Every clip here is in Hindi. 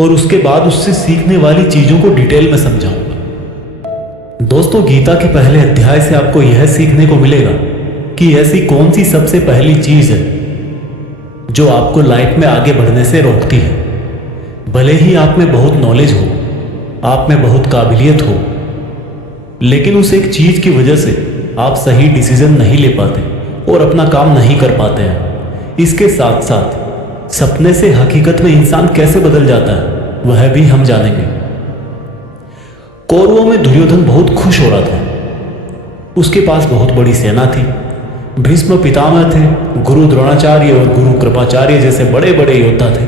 और उसके बाद उससे सीखने वाली चीजों को डिटेल में समझाऊंगा। दोस्तों, गीता के पहले अध्याय से आपको यह सीखने को मिलेगा कि ऐसी कौन सी सबसे पहली चीज है जो आपको लाइफ में आगे बढ़ने से रोकती है। भले ही आप में बहुत नॉलेज हो, आप में बहुत काबिलियत हो, लेकिन उस एक चीज की वजह से आप सही डिसीजन नहीं ले पाते और अपना काम नहीं कर पाते हैं। इसके साथ साथ सपने से हकीकत में इंसान कैसे बदल जाता है वह भी हम जानेंगे। कौरवों में दुर्योधन बहुत खुश हो रहा था। उसके पास बहुत बड़ी सेना थी। भीष्म पितामह थे, गुरु द्रोणाचार्य और गुरु कृपाचार्य जैसे बड़े बड़े योद्धा थे।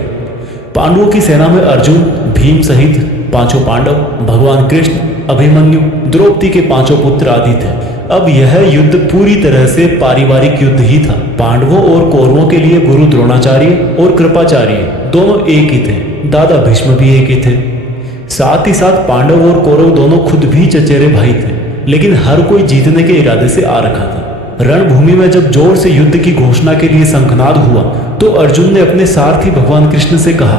पांडवों की सेना में अर्जुन, भीम सहित 5 पांडव, भगवान कृष्ण, अभिमन्यु, द्रौपदी के 5 पुत्र आदि थे। अब यह युद्ध पूरी तरह से पारिवारिक युद्ध ही था। पांडवों और कौरवों के लिए गुरु द्रोणाचार्य और कृपाचार्य दोनों एक ही थे। दादा भीष्म भी एक ही थे। साथ ही साथ पांडव और कौरव दोनों खुद भी चचेरे भाई थे, लेकिन हर कोई जीतने के इरादे से आ रखा था। रणभूमि में जब जोर से युद्ध की घोषणा के लिए शंखनाद हुआ तो अर्जुन ने अपने सारथी भगवान कृष्ण से कहा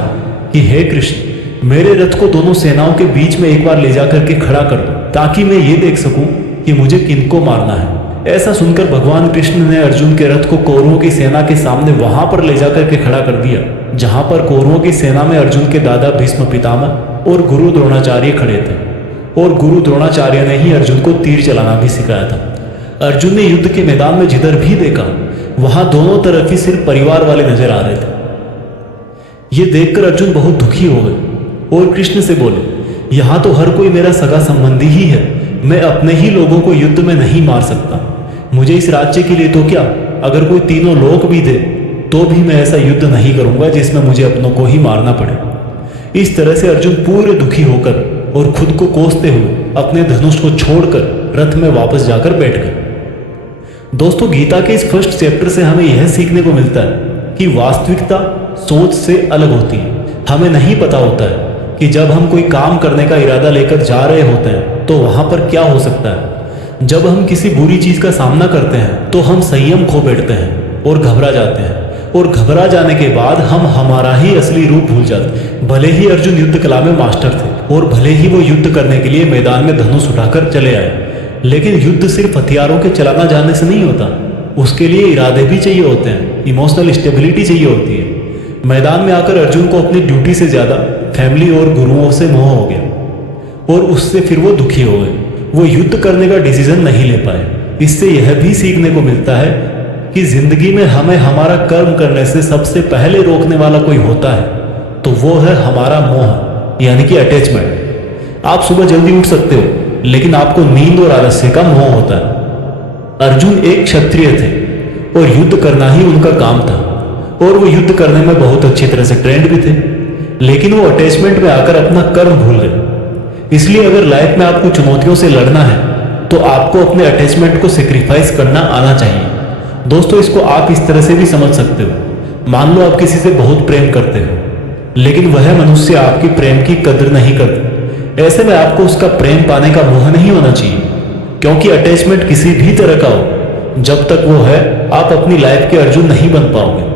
कि हे कृष्ण, मेरे रथ को दोनों सेनाओं के बीच में एक बार ले जाकर के खड़ा कर दो, ताकि मैं ये देख सकूं कि मुझे किनको मारना है। ऐसा सुनकर भगवान कृष्ण ने अर्जुन के रथ को कौरवों की सेना के सामने वहां पर ले जाकर के खड़ा कर दिया, जहां पर कौरवों की सेना में अर्जुन के दादा भीष्म पितामह और गुरु द्रोणाचार्य खड़े थे। और गुरु द्रोणाचार्य ने ही अर्जुन को तीर चलाना भी सिखाया था। अर्जुन ने युद्ध के मैदान में जिधर भी देखा वहां दोनों तरफ ही सिर्फ परिवार वाले नजर आ रहे थे। ये देखकर अर्जुन बहुत दुखी हो गए और कृष्ण से बोले, यहां तो हर कोई मेरा सगा संबंधी ही है, मैं अपने ही लोगों को युद्ध में नहीं मार सकता। मुझे इस राज्य के लिए तो क्या, अगर कोई तीनों लोक भी दे तो भी मैं ऐसा युद्ध नहीं करूंगा जिसमें मुझे अपनों को ही मारना पड़े। इस तरह से अर्जुन पूरे दुखी होकर और खुद को कोसते हुए अपने धनुष को छोड़कर रथ में वापस जाकर बैठ गए। दोस्तों, गीता के इस फर्स्ट चैप्टर से हमें यह सीखने को मिलता है कि वास्तविकता सोच से अलग होती है। हमें नहीं पता होता है कि जब हम कोई काम करने का इरादा लेकर जा रहे होते हैं तो वहां पर क्या हो सकता है। जब हम किसी बुरी चीज का सामना करते हैं तो हम संयम खो बैठते हैं और घबरा जाते हैं, और घबरा जाने के बाद हम हमारा ही असली रूप भूल जाते हैं। भले ही अर्जुन युद्ध कला में मास्टर थे और भले ही वो युद्ध करने के लिए मैदान में धनुष उठाकर चले आए, लेकिन युद्ध सिर्फ हथियारों के चलाना जानने से नहीं होता। उसके लिए इरादे भी चाहिए होते हैं, इमोशनल स्टेबिलिटी चाहिए होती है। मैदान में आकर अर्जुन को अपनी ड्यूटी से ज्यादा फैमिली और गुरुओं से मोह हो गया और उससे फिर वो दुखी हो गए। वो युद्ध करने का डिसीजन नहीं ले पाए। इससे यह भी सीखने को मिलता है कि जिंदगी में हमें हमारा कर्म करने से सबसे पहले रोकने वाला कोई होता है तो वो है हमारा मोह, यानी कि अटैचमेंट। आप सुबह जल्दी उठ सकते हो, लेकिन आपको नींद और आलस्य का मोह होता है। अर्जुन एक क्षत्रिय थे और युद्ध करना ही उनका काम था, और वो युद्ध करने में बहुत अच्छी तरह से ट्रेंड भी थे, लेकिन वो अटैचमेंट में आकर अपना कर्म भूल गए। इसलिए अगर लाइफ में आपको चुनौतियों से लड़ना है तो आपको अपने अटैचमेंट को सेक्रीफाइस करना आना चाहिए। दोस्तों, इसको आप इस तरह से भी समझ सकते हो। मान लो आप किसी से बहुत प्रेम करते हो, लेकिन वह मनुष्य आपकी प्रेम की कदर नहीं करता। ऐसे में आपको उसका प्रेम पाने का मोह नहीं होना चाहिए, क्योंकि अटैचमेंट किसी भी तरह का हो, जब तक वो है आप अपनी लाइफ के अर्जुन नहीं बन पाओगे।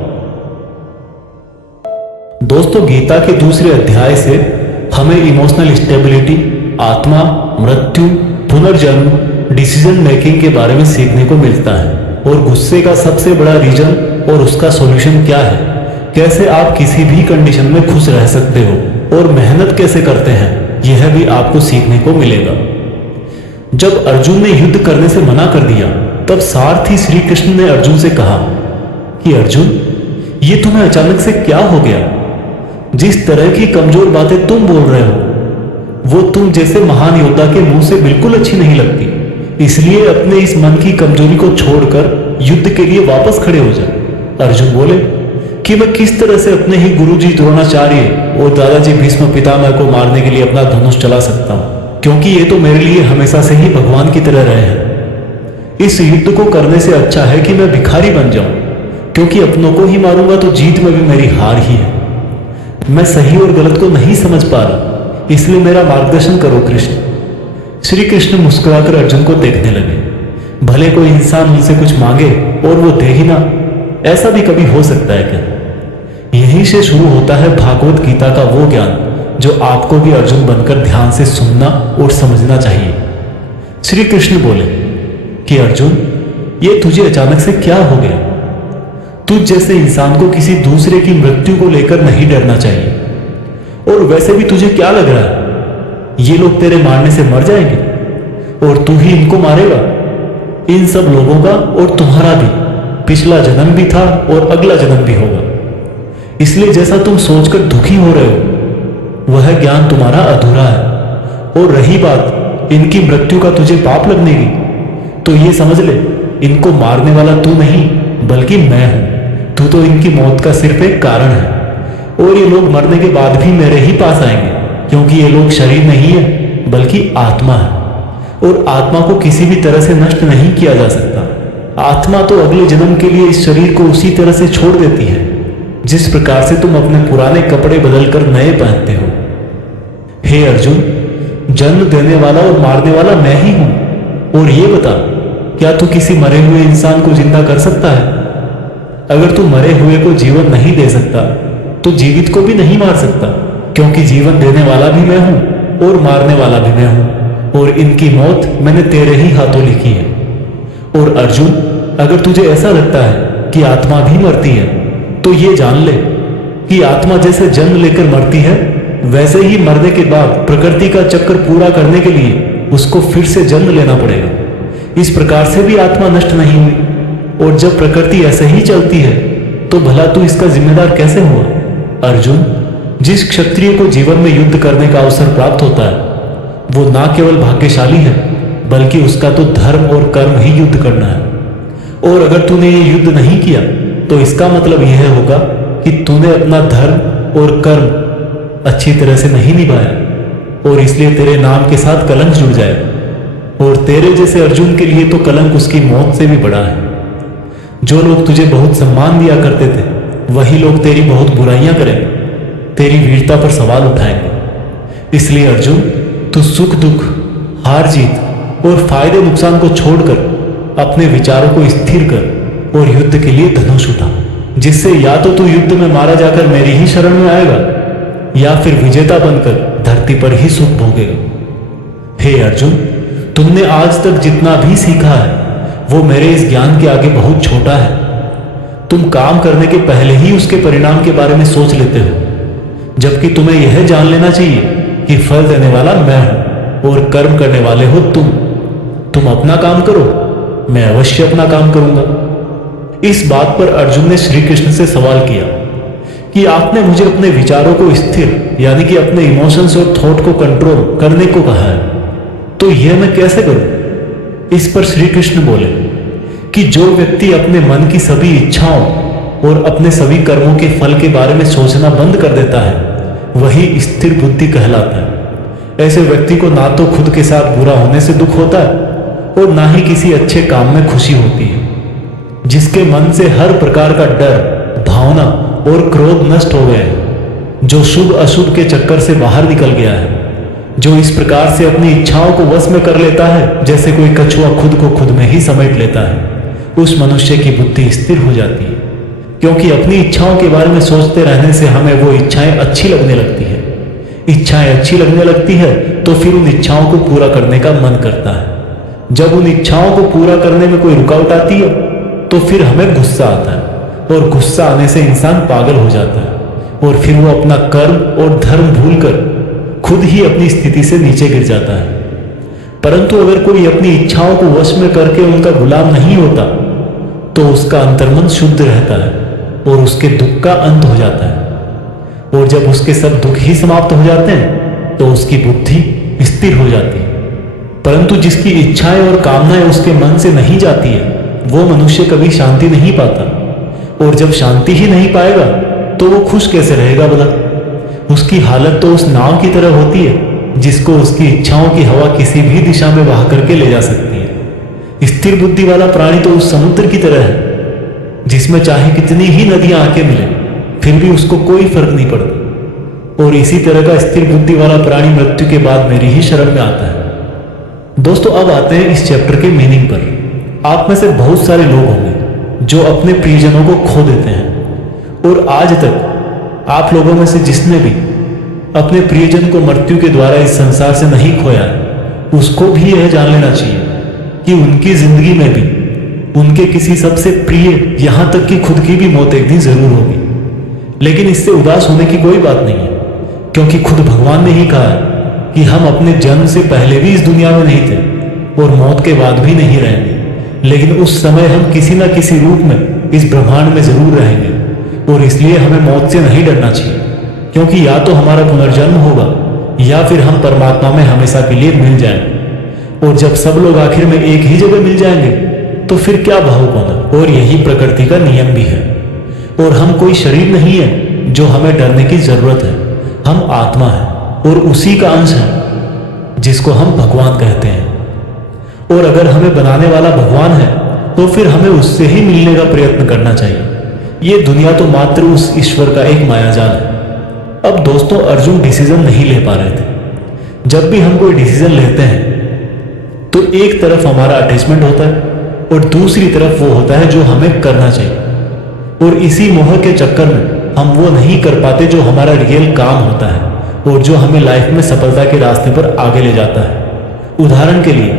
दोस्तों, गीता के दूसरे अध्याय से हमें इमोशनल स्टेबिलिटी, आत्मा, मृत्यु, पुनर्जन्म, डिसीजन मेकिंग के बारे में सीखने को मिलता है, और गुस्से का सबसे बड़ा रीजन और उसका सॉल्यूशन क्या है, कैसे आप किसी भी कंडीशन में खुश रह सकते हो, और मेहनत कैसे करते हैं, यह भी आपको सीखने को मिलेगा। जब अर्जुन ने युद्ध करने से मना कर दिया तब सारथी श्री कृष्ण ने अर्जुन से कहा कि अर्जुन, ये तुम्हें अचानक से क्या हो गया? जिस तरह की कमजोर बातें तुम बोल रहे हो वो तुम जैसे महान योद्धा के मुंह से बिल्कुल अच्छी नहीं लगती। इसलिए अपने इस मन की कमजोरी को छोड़कर युद्ध के लिए वापस खड़े हो जा। अर्जुन बोले कि मैं किस तरह से अपने ही गुरुजी द्रोणाचार्य और दादाजी भीष्म पितामह को मारने के लिए अपना धनुष चला सकता हूं, क्योंकि ये तो मेरे लिए हमेशा से ही भगवान की तरह रहे हैं। इस युद्ध को करने से अच्छा है कि मैं भिखारी बन जाऊं, क्योंकि अपनों को ही मारूंगा तो जीत में भी मेरी हार ही है। मैं सही और गलत को नहीं समझ पा रहा, इसलिए मेरा मार्गदर्शन करो कृष्ण। श्री कृष्ण मुस्कुराकर अर्जुन को देखने लगे। भले कोई इंसान उनसे कुछ मांगे और वो दे ही ना, ऐसा भी कभी हो सकता है क्या? यहीं से शुरू होता है भागवत गीता का वो ज्ञान जो आपको भी अर्जुन बनकर ध्यान से सुनना और समझना चाहिए। श्री कृष्ण बोले कि अर्जुन, ये तुझे अचानक से क्या हो गया? तुझ जैसे इंसान को किसी दूसरे की मृत्यु को लेकर नहीं डरना चाहिए। और वैसे भी तुझे क्या लग रहा है, ये लोग तेरे मारने से मर जाएंगे और तू ही इनको मारेगा? इन सब लोगों का और तुम्हारा भी पिछला जन्म भी था और अगला जन्म भी होगा। इसलिए जैसा तुम सोचकर दुखी हो रहे हो, वह ज्ञान तुम्हारा अधूरा है। और रही बात इनकी मृत्यु का तुझे पाप लगने की, तो ये समझ ले, इनको मारने वाला तू नहीं बल्कि मैं हूं। तू तो इनकी मौत का सिर्फ एक कारण है। और ये लोग मरने के बाद भी मेरे ही पास आएंगे, क्योंकि ये लोग शरीर नहीं है बल्कि आत्मा है। और आत्मा को किसी भी तरह से नष्ट नहीं किया जा सकता। आत्मा तो अगले जन्म के लिए इस शरीर को उसी तरह से छोड़ देती है जिस प्रकार से तुम अपने पुराने कपड़े बदलकर नए पहनते हो। हे अर्जुन, जन्म देने वाला और मारने वाला मैं ही हूं। और ये बता, क्या तू किसी मरे हुए इंसान को जिंदा कर सकता है? अगर तू मरे हुए को जीवन नहीं दे सकता तो जीवित को भी नहीं मार सकता, क्योंकि जीवन देने वाला भी मैं हूं और मारने वाला भी मैं हूं। और इनकी मौत मैंने तेरे ही हाथों लिखी है। और अर्जुन, अगर तुझे ऐसा लगता है कि आत्मा भी मरती है, तो ये जान ले कि आत्मा जैसे जन्म लेकर मरती है, वैसे ही मरने के बाद प्रकृति का चक्र पूरा करने के लिए उसको फिर से जन्म लेना पड़ेगा। इस प्रकार से भी आत्मा नष्ट नहीं हुई। और जब प्रकृति ऐसे ही चलती है, तो भला तू इसका जिम्मेदार कैसे हुआ? अर्जुन, जिस क्षत्रिय को जीवन में युद्ध करने का अवसर प्राप्त होता है, वो ना केवल भाग्यशाली है बल्कि उसका तो धर्म और कर्म ही युद्ध करना है। और अगर तूने ये युद्ध नहीं किया तो इसका मतलब यह होगा कि तूने अपना धर्म और कर्म अच्छी तरह से नहीं निभाया, और इसलिए तेरे नाम के साथ कलंक जुड़ जाएगा। और तेरे जैसे अर्जुन के लिए तो कलंक उसकी मौत से भी बड़ा है। जो लोग तुझे बहुत सम्मान दिया करते थे, वही लोग तेरी बहुत बुराइयां करेंगे, तेरी वीरता पर सवाल उठाएंगे। इसलिए अर्जुन, तू सुख दुख, हार जीत और फायदे नुकसान को छोड़कर अपने विचारों को स्थिर कर और युद्ध के लिए धनुष उठा, जिससे या तो तू युद्ध में मारा जाकर मेरी ही शरण में आएगा, या फिर विजेता बनकर धरती पर ही सुख भोगेगा। हे अर्जुन, तुमने आज तक जितना भी सीखा है वो मेरे इस ज्ञान के आगे बहुत छोटा है। तुम काम करने के पहले ही उसके परिणाम के बारे में सोच लेते हो, जबकि तुम्हें यह जान लेना चाहिए कि फल देने वाला मैं हूं और कर्म करने वाले हो तुम। तुम अपना काम करो, मैं अवश्य अपना काम करूंगा। इस बात पर अर्जुन ने श्री कृष्ण से सवाल किया कि आपने मुझे अपने विचारों को स्थिर यानी कि अपने इमोशंस और थॉट को कंट्रोल करने को कहा है, तो यह मैं कैसे करूं? इस पर श्री कृष्ण बोले कि जो व्यक्ति अपने मन की सभी इच्छाओं और अपने सभी कर्मों के फल के बारे में सोचना बंद कर देता है, वही स्थिर बुद्धि कहलाता है। ऐसे व्यक्ति को ना तो खुद के साथ बुरा होने से दुख होता है और ना ही किसी अच्छे काम में खुशी होती है। जिसके मन से हर प्रकार का डर, भावना और क्रोध नष्ट हो गए हैं, जो शुभ अशुभ के चक्कर से बाहर निकल गया है, जो इस प्रकार से अपनी इच्छाओं को वश में कर लेता है जैसे कोई कछुआ खुद को खुद में ही समेट लेता है, उस मनुष्य की बुद्धि स्थिर हो जाती है। क्योंकि अपनी इच्छाओं के बारे में सोचते रहने से हमें वो इच्छाएं अच्छी लगने लगती है। इच्छाएं अच्छी लगने लगती है तो फिर उन इच्छाओं को पूरा करने का मन करता है। जब उन इच्छाओं को पूरा करने में कोई रुकावट आती है तो फिर हमें गुस्सा आता है, और गुस्सा आने से इंसान पागल हो जाता है, और फिर वो अपना कर्म और धर्म भूलकर खुद ही अपनी स्थिति से नीचे गिर जाता है। परंतु अगर कोई अपनी इच्छाओं को वश में करके उनका गुलाम नहीं होता, तो उसका अंतर्मन शुद्ध रहता है और उसके दुख का अंत हो जाता है। और जब उसके सब दुख ही समाप्त हो जाते हैं तो उसकी बुद्धि स्थिर हो जाती है। परंतु जिसकी इच्छाएं और कामनाएं उसके मन से नहीं जाती है, वो मनुष्य कभी शांति नहीं पाता। और जब शांति ही नहीं पाएगा तो वो खुश कैसे रहेगा भला? उसकी हालत तो उस नाव की तरह होती है जिसको उसकी इच्छाओं की हवा किसी भी दिशा में बहा करके ले जा सकती है। स्थिर बुद्धि वाला प्राणी तो उस समुद्र की तरह है जिसमें चाहे कितनी ही नदियां आके मिले फिर भी उसको कोई फर्क नहीं पड़ता। और इसी तरह का स्थिर बुद्धि वाला प्राणी मृत्यु के बाद मेरी ही शरण में आता है। दोस्तों, अब आते हैं इस चैप्टर के मीनिंग पर। आप में से बहुत सारे लोग होंगे जो अपने प्रियजनों को खो देते हैं, और आज तक आप लोगों में से जिसने भी अपने प्रियजन को मृत्यु के द्वारा इस संसार से नहीं खोया, उसको भी यह जान लेना चाहिए कि उनकी जिंदगी में भी उनके किसी सबसे प्रिय, यहां तक कि खुद की भी मौत एक दिन जरूर होगी। लेकिन इससे उदास होने की कोई बात नहीं है, क्योंकि खुद भगवान ने ही कहा कि हम अपने जन्म से पहले भी इस दुनिया में नहीं थे और मौत के बाद भी नहीं रहेंगे, लेकिन उस समय हम किसी न किसी रूप में इस ब्रह्मांड में जरूर रहेंगे। और इसलिए हमें मौत से नहीं डरना चाहिए, क्योंकि या तो हमारा पुनर्जन्म होगा या फिर हम परमात्मा में हमेशा के लिए मिल जाएंगे। और जब सब लोग आखिर में एक ही जगह मिल जाएंगे तो फिर क्या भावुक होना। और यही प्रकृति का नियम भी है। और हम कोई शरीर नहीं है जो हमें डरने की जरूरत है, हम आत्मा है और उसी का अंश है जिसको हम भगवान कहते हैं। और अगर हमें बनाने वाला भगवान है तो फिर हमें उससे ही मिलने का प्रयत्न करना चाहिए। ये दुनिया तो मात्र उस ईश्वर का एक मायाजाल है। अब दोस्तों, अर्जुन डिसीजन नहीं ले पा रहे थे। जब भी हम कोई डिसीजन लेते हैं तो एक तरफ हमारा अटैचमेंट होता है और दूसरी तरफ वो होता है जो हमें करना चाहिए। और इसी मोह के चक्कर में हम वो नहीं कर पाते जो हमारा रियल काम होता है और जो हमें लाइफ में सफलता के रास्ते पर आगे ले जाता है। उदाहरण के लिए,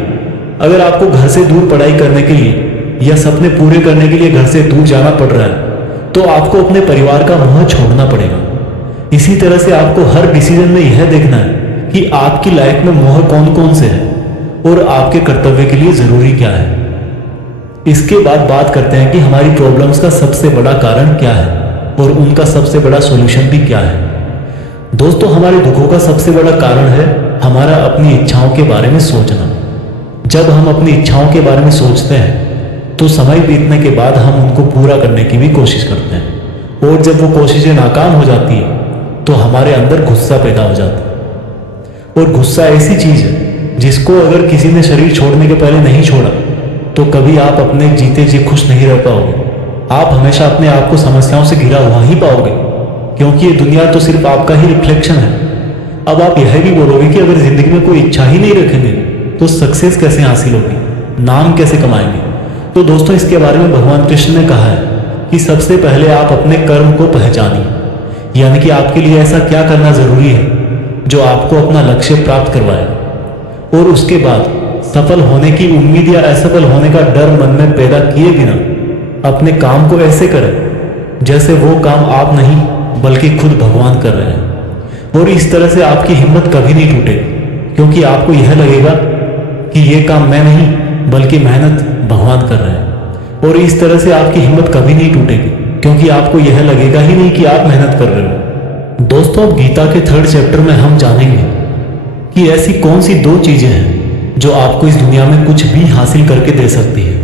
अगर आपको घर से दूर पढ़ाई करने के लिए या सपने पूरे करने के लिए घर से दूर जाना पड़ रहा है तो आपको अपने परिवार का मोह छोड़ना पड़ेगा। इसी तरह से आपको हर डिसीजन में यह देखना है कि आपकी लाइफ में मोह कौन कौन से हैं और आपके कर्तव्य के लिए जरूरी क्या है। इसके बाद बात करते हैं कि हमारी प्रॉब्लम्स का सबसे बड़ा कारण क्या है और उनका सबसे बड़ा सॉल्यूशन भी क्या है। दोस्तों, हमारे दुखों का सबसे बड़ा कारण है हमारा अपनी इच्छाओं के बारे में सोचना। जब हम अपनी इच्छाओं के बारे में सोचते हैं तो समय बीतने के बाद हम उनको पूरा करने की भी कोशिश करते हैं। और जब वो कोशिशें नाकाम हो जाती है तो हमारे अंदर गुस्सा पैदा हो जाता है। और गुस्सा ऐसी चीज है जिसको अगर किसी ने शरीर छोड़ने के पहले नहीं छोड़ा तो कभी आप अपने जीते जी खुश नहीं रह पाओगे। आप हमेशा अपने आप को समस्याओं से घिरा हुआ ही पाओगे, क्योंकि ये दुनिया तो सिर्फ आपका ही रिफ्लेक्शन है। अब आप यह भी बोलोगे कि अगर जिंदगी में कोई इच्छा ही नहीं रखेंगे तो सक्सेस कैसे हासिल होगी, नाम कैसे कमाएंगे। तो दोस्तों, इसके बारे में भगवान कृष्ण ने कहा है कि सबसे पहले आप अपने कर्म को पहचानिए, यानी कि आपके लिए ऐसा क्या करना जरूरी है जो आपको अपना लक्ष्य प्राप्त करवाए। और उसके बाद सफल होने की उम्मीद या असफल होने का डर मन में पैदा किए बिना अपने काम को ऐसे करें जैसे वो काम आप नहीं बल्कि खुद भगवान कर रहे हैं। और इस तरह से आपकी हिम्मत कभी नहीं टूटेगी, क्योंकि आपको यह लगेगा कि ये काम मैं नहीं बल्कि मेहनत भगवान कर रहे हैं। और इस तरह से आपकी हिम्मत कभी नहीं टूटेगी, क्योंकि आपको यह लगेगा ही नहीं कि आप मेहनत कर रहे हो। दोस्तों, अब गीता के 3rd चैप्टर में हम जानेंगे कि ऐसी कौन सी 2 चीजें हैं जो आपको इस दुनिया में कुछ भी हासिल करके दे सकती है।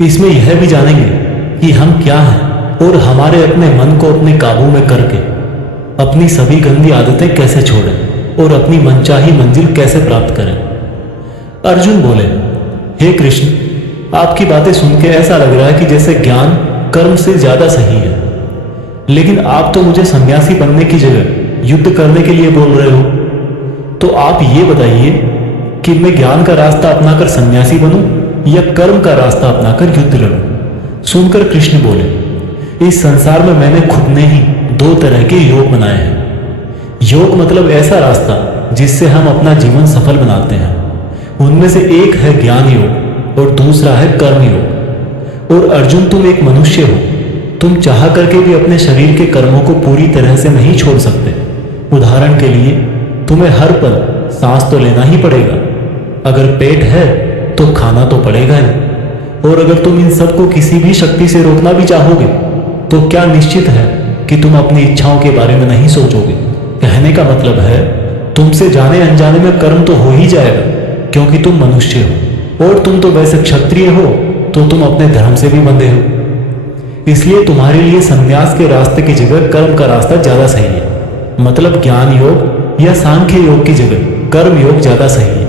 इसमें यह भी जानेंगे कि हम क्या हैं और हमारे अपने मन को अपने काबू में करके अपनी सभी गंदी आदतें कैसे छोड़ें और अपनी मनचाही मंजिल कैसे प्राप्त करें। अर्जुन बोले, हे कृष्ण, आपकी बातें सुन के ऐसा लग रहा है कि जैसे ज्ञान कर्म से ज्यादा सही है, लेकिन आप तो मुझे सन्यासी बनने की जगह युद्ध करने के लिए बोल रहे हो। तो आप ये बताइए कि मैं ज्ञान का रास्ता अपनाकर सन्यासी बनूं या कर्म का रास्ता अपनाकर युद्ध लड़ूं। सुनकर कृष्ण बोले, इस संसार में मैंने खुद ने ही 2 तरह के योग बनाए हैं। योग मतलब ऐसा रास्ता जिससे हम अपना जीवन सफल बनाते हैं। उनमें से एक है ज्ञान योग और दूसरा है कर्म योग। और अर्जुन, तुम एक मनुष्य हो, तुम चाह करके भी अपने शरीर के कर्मों को पूरी तरह से नहीं छोड़ सकते। उदाहरण के लिए, तुम्हें हर पल सांस तो लेना ही पड़ेगा, अगर पेट है तो खाना तो पड़ेगा ही। और अगर तुम इन सब को किसी भी शक्ति से रोकना भी चाहोगे तो क्या निश्चित है कि तुम अपनी इच्छाओं के बारे में नहीं सोचोगे। कहने का मतलब है, तुमसे जाने अनजाने में कर्म तो हो ही जाएगा, क्योंकि तुम मनुष्य हो। और तुम तो वैसे क्षत्रिय हो तो तुम अपने धर्म से भी बंधे हो। इसलिए तुम्हारे लिए संन्यास के रास्ते की जगह कर्म का रास्ता ज्यादा सही है। मतलब ज्ञान योग या सांख्य योग की जगह कर्म योग ज्यादा सही है।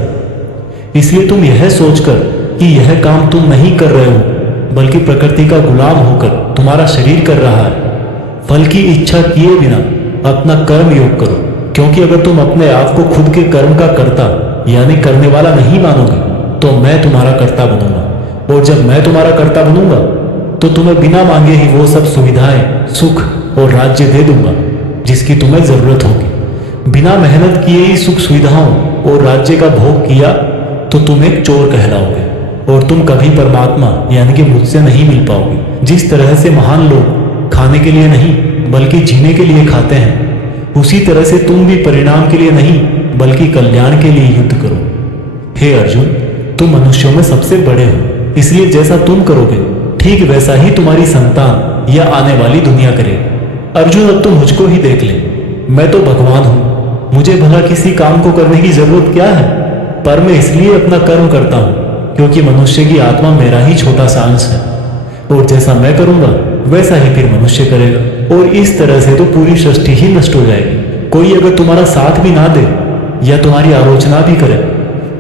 इसलिए तुम यह सोचकर कि यह काम तुम नहीं कर रहे हो बल्कि प्रकृति का गुलाम होकर तुम्हारा शरीर कर रहा है, फल की इच्छा किए बिना अपना कर्म योग करो। क्योंकि अगर तुम अपने आप को खुद के कर्म का कर्ता यानी करने वाला नहीं मानोगे तो मैं तुम्हारा कर्ता बनूंगा। और जब मैं तुम्हारा कर्ता बनूंगा तो तुम्हें बिना मांगे ही वो सब सुविधाएं, सुख और राज्य दे दूंगा जिसकी तुम्हें जरूरत होगी। बिना मेहनत किए ही सुख सुविधाओं और राज्य का भोग किया तो तुम एक चोर कहलाओगे और तुम कभी परमात्मा यानी कि मुझसे नहीं मिल पाओगे। जिस तरह से महान लोग खाने के लिए नहीं बल्कि जीने के लिए खाते हैं, उसी तरह से तुम भी परिणाम के लिए नहीं बल्कि कल्याण के लिए युद्ध करो। हे अर्जुन, तुम मनुष्यों में सबसे बड़े हो, इसलिए जैसा तुम करोगे ठीक वैसा ही तुम्हारी संतान या आने वाली दुनिया करेगी। अर्जुन, अब तुम मुझको ही देख ले, मैं तो भगवान हूं, मुझे भला किसी काम को करने की जरूरत क्या है? पर मैं इसलिए अपना कर्म करता हूं क्योंकि मनुष्य की आत्मा मेरा ही छोटा सा अंश है, और जैसा मैं करूंगा वैसा ही फिर मनुष्य करेगा, और इस तरह से तो पूरी सृष्टि ही नष्ट हो जाएगी। कोई अगर तुम्हारा साथ भी ना दे या तुम्हारी आलोचना भी करे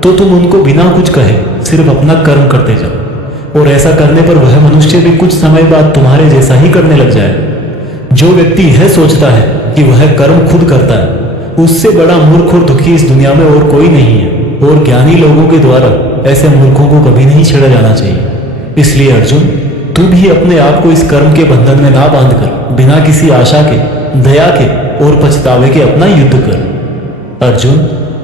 तो तुम उनको बिना कुछ कहे सिर्फ अपना कर्म करते जाओ, और ऐसा करने पर वह मनुष्य भी कुछ समय बाद तुम्हारे जैसा ही करने लग जाएगा। जो व्यक्ति यह सोचता है कि वह कर्म खुद करता है, उससे बड़ा मूर्ख और दुखी इस दुनिया में और कोई नहीं है, और ज्ञानी लोगों के द्वारा ऐसे मूर्खों को कभी नहीं छेड़ा जाना चाहिए। इसलिए अर्जुन, तू भी अपने आप को इस कर्म के बंधन में ना बांधकर बिना किसी आशा के, दया के और पछतावे के अपना युद्ध कर। अर्जुन,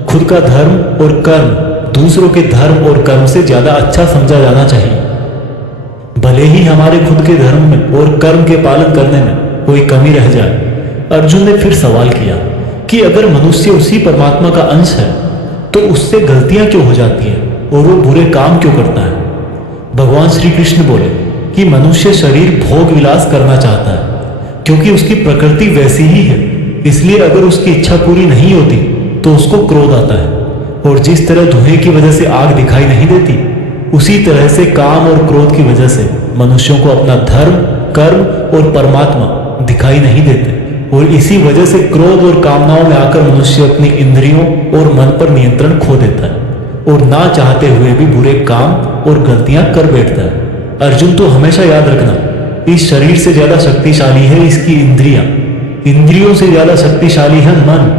खुद का धर्म और कर्म दूसरों के धर्म और कर्म से ज्यादा अच्छा समझा जाना चाहिए। भले ही हमारे खुद के धर्म में और कर्म के पालन करने में कोई कमी रह जाए। अर्जुन ने फिर सवाल किया कि अगर मनुष्य उसी परमात्मा का अंश है तो उससे गलतियां क्यों हो जाती हैं और वो बुरे काम क्यों करता है? भगवान श्री कृष्ण बोले कि मनुष्य शरीर भोग विलास करना चाहता है क्योंकि उसकी प्रकृति वैसी ही है, इसलिए अगर उसकी इच्छा पूरी नहीं होती तो उसको क्रोध आता है, और जिस तरह धुएं की वजह से आग दिखाई नहीं देती, उसी तरह से काम और क्रोध की वजह से मनुष्यों को अपना धर्म, कर्म और परमात्मा दिखाई नहीं देते, और इसी वजह से क्रोध और कामनाओं में आकर मनुष्य अपनी इंद्रियों और मन पर नियंत्रण खो देता है और ना चाहते हुए भी बुरे काम और गलतियां कर बैठता है। अर्जुन, तो हमेशा याद रखना, इस शरीर से ज्यादा शक्तिशाली है इसकी इंद्रियां, इंद्रियों से ज्यादा शक्तिशाली है मन,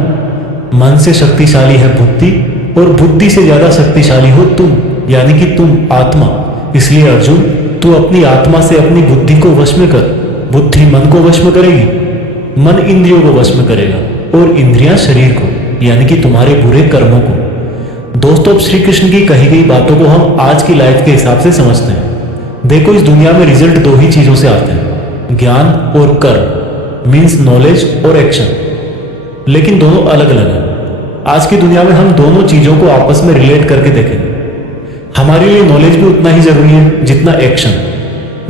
मन से शक्तिशाली है बुद्धि, और बुद्धि से ज्यादा शक्तिशाली हो तुम, यानी कि तुम आत्मा। इसलिए अर्जुन, तू अपनी आत्मा से अपनी बुद्धि को वश में कर। बुद्धि मन को वश में करेगी, मन इंद्रियों को वश में करेगा, और इंद्रियां शरीर को, यानी कि तुम्हारे बुरे कर्मों को। दोस्तों, अब श्री कृष्ण की कही गई बातों को हम आज की लाइफ के हिसाब से समझते हैं। देखो, इस दुनिया में रिजल्ट दो ही चीजों से आते हैं, ज्ञान और कर्म, मीन्स नॉलेज और एक्शन, लेकिन दोनों अलग अलग हैं। आज की दुनिया में हम दोनों चीजों को आपस में रिलेट करके देखेंगे। हमारे लिए नॉलेज भी उतना ही जरूरी है जितना एक्शन।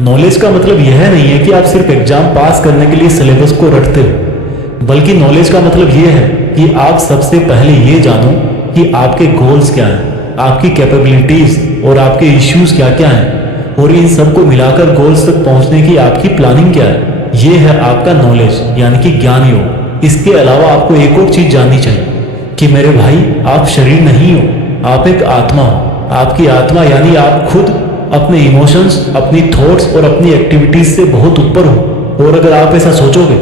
नॉलेज का मतलब यह नहीं है कि आप सिर्फ एग्जाम पास करने के लिए सिलेबस को रटते हो, बल्कि नॉलेज का मतलब यह है कि आप सबसे पहले ये जानो कि आपके गोल्स क्या हैं, आपकी कैपेबिलिटीज और आपके इश्यूज क्या क्या हैं, और इन सबको मिलाकर गोल्स तक पहुंचने की आपकी प्लानिंग क्या है। ये है आपका नॉलेज, यानी कि ज्ञान योग। इसके अलावा आपको एक और चीज जाननी चाहिए कि मेरे भाई, आप शरीर नहीं हो, आप एक आत्मा हो। आपकी आत्मा यानी आप खुद अपने इमोशंस, अपनी थॉट्स और अपनी एक्टिविटीज से बहुत ऊपर हो, और अगर आप ऐसा सोचोगे